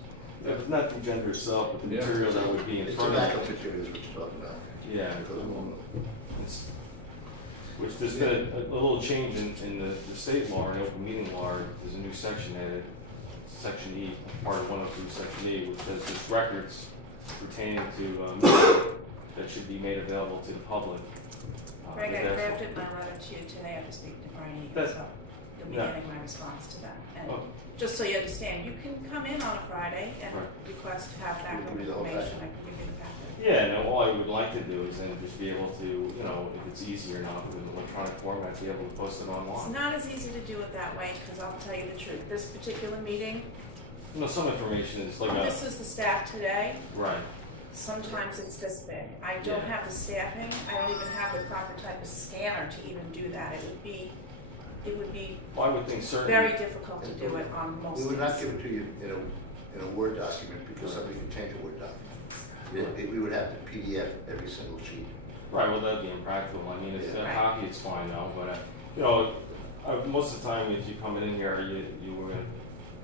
Not the agenda itself, but the material that would be in front of Tobacco it. material is what you're talking about. Yeah. Which there's been a little change in the state law, in the open meeting law. There's a new section added, Section E, part of 103, Section E, which says there's records pertaining to media that should be made available to the public. Greg, I drafted my letter to you today after speaking to Brian Egan, so you'll be getting my response to that. And just so you understand, you can come in on a Friday and request to have backup information. I can give you the backup. Yeah, no, all I would like to do is then just be able to, if it's easier enough with an electronic format, be able to post it online. It's not as easy to do it that way, because I'll tell you the truth. This particular meeting, Some information is like this is the staff today. Right. Sometimes it's this big. I don't have the staffing. I don't even have the proper type of scanner to even do that. It would be well, I would think certainly very difficult to do it on most. We would not give it to you in a Word document, because somebody can change a Word document. We would have to PDF every single sheet. Right, well, that'd be impractical. I mean, if it's a copy, it's fine though, but, most of the time, if you come in here, you were going to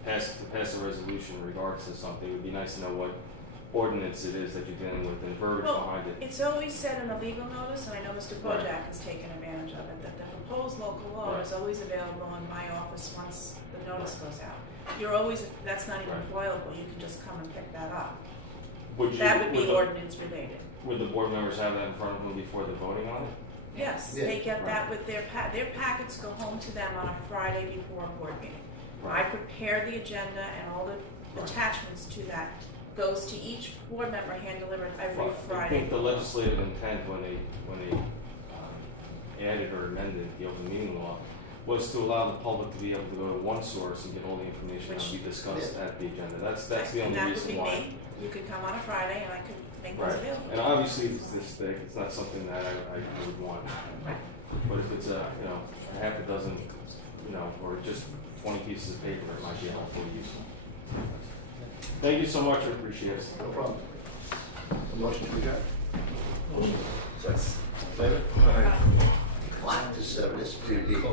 pass a resolution in regards to something. It would be nice to know what ordinance it is that you're dealing with and verbiage behind it. It's always said in the legal notice, and I know Mr. Bojack has taken advantage of it, that the proposed local law is always available in my office once the notice goes out. That's not even foilable. You can just come and pick that up. That would be ordinance related. Would the board members have that in front of them before they're voting on it? Yes, they get that with their packets go home to them on a Friday before a board meeting. I prepare the agenda, and all the attachments to that goes to each board member hand-delivered every Friday. I think the legislative intent when they added or amended the open meeting law was to allow the public to be able to go to one source and get all the information that will be discussed at the agenda. That's the only reason why. That would be me. You could come on a Friday, and I could make those available. And obviously, if it's this thick, it's not something that I would want. But if it's a half a dozen, or just 20 pieces of paper, it might be helpful to use. Thank you so much. I appreciate it. No problem. A motion to adjourn? Motion. Second. All right. 5 to 7, it's pretty deep.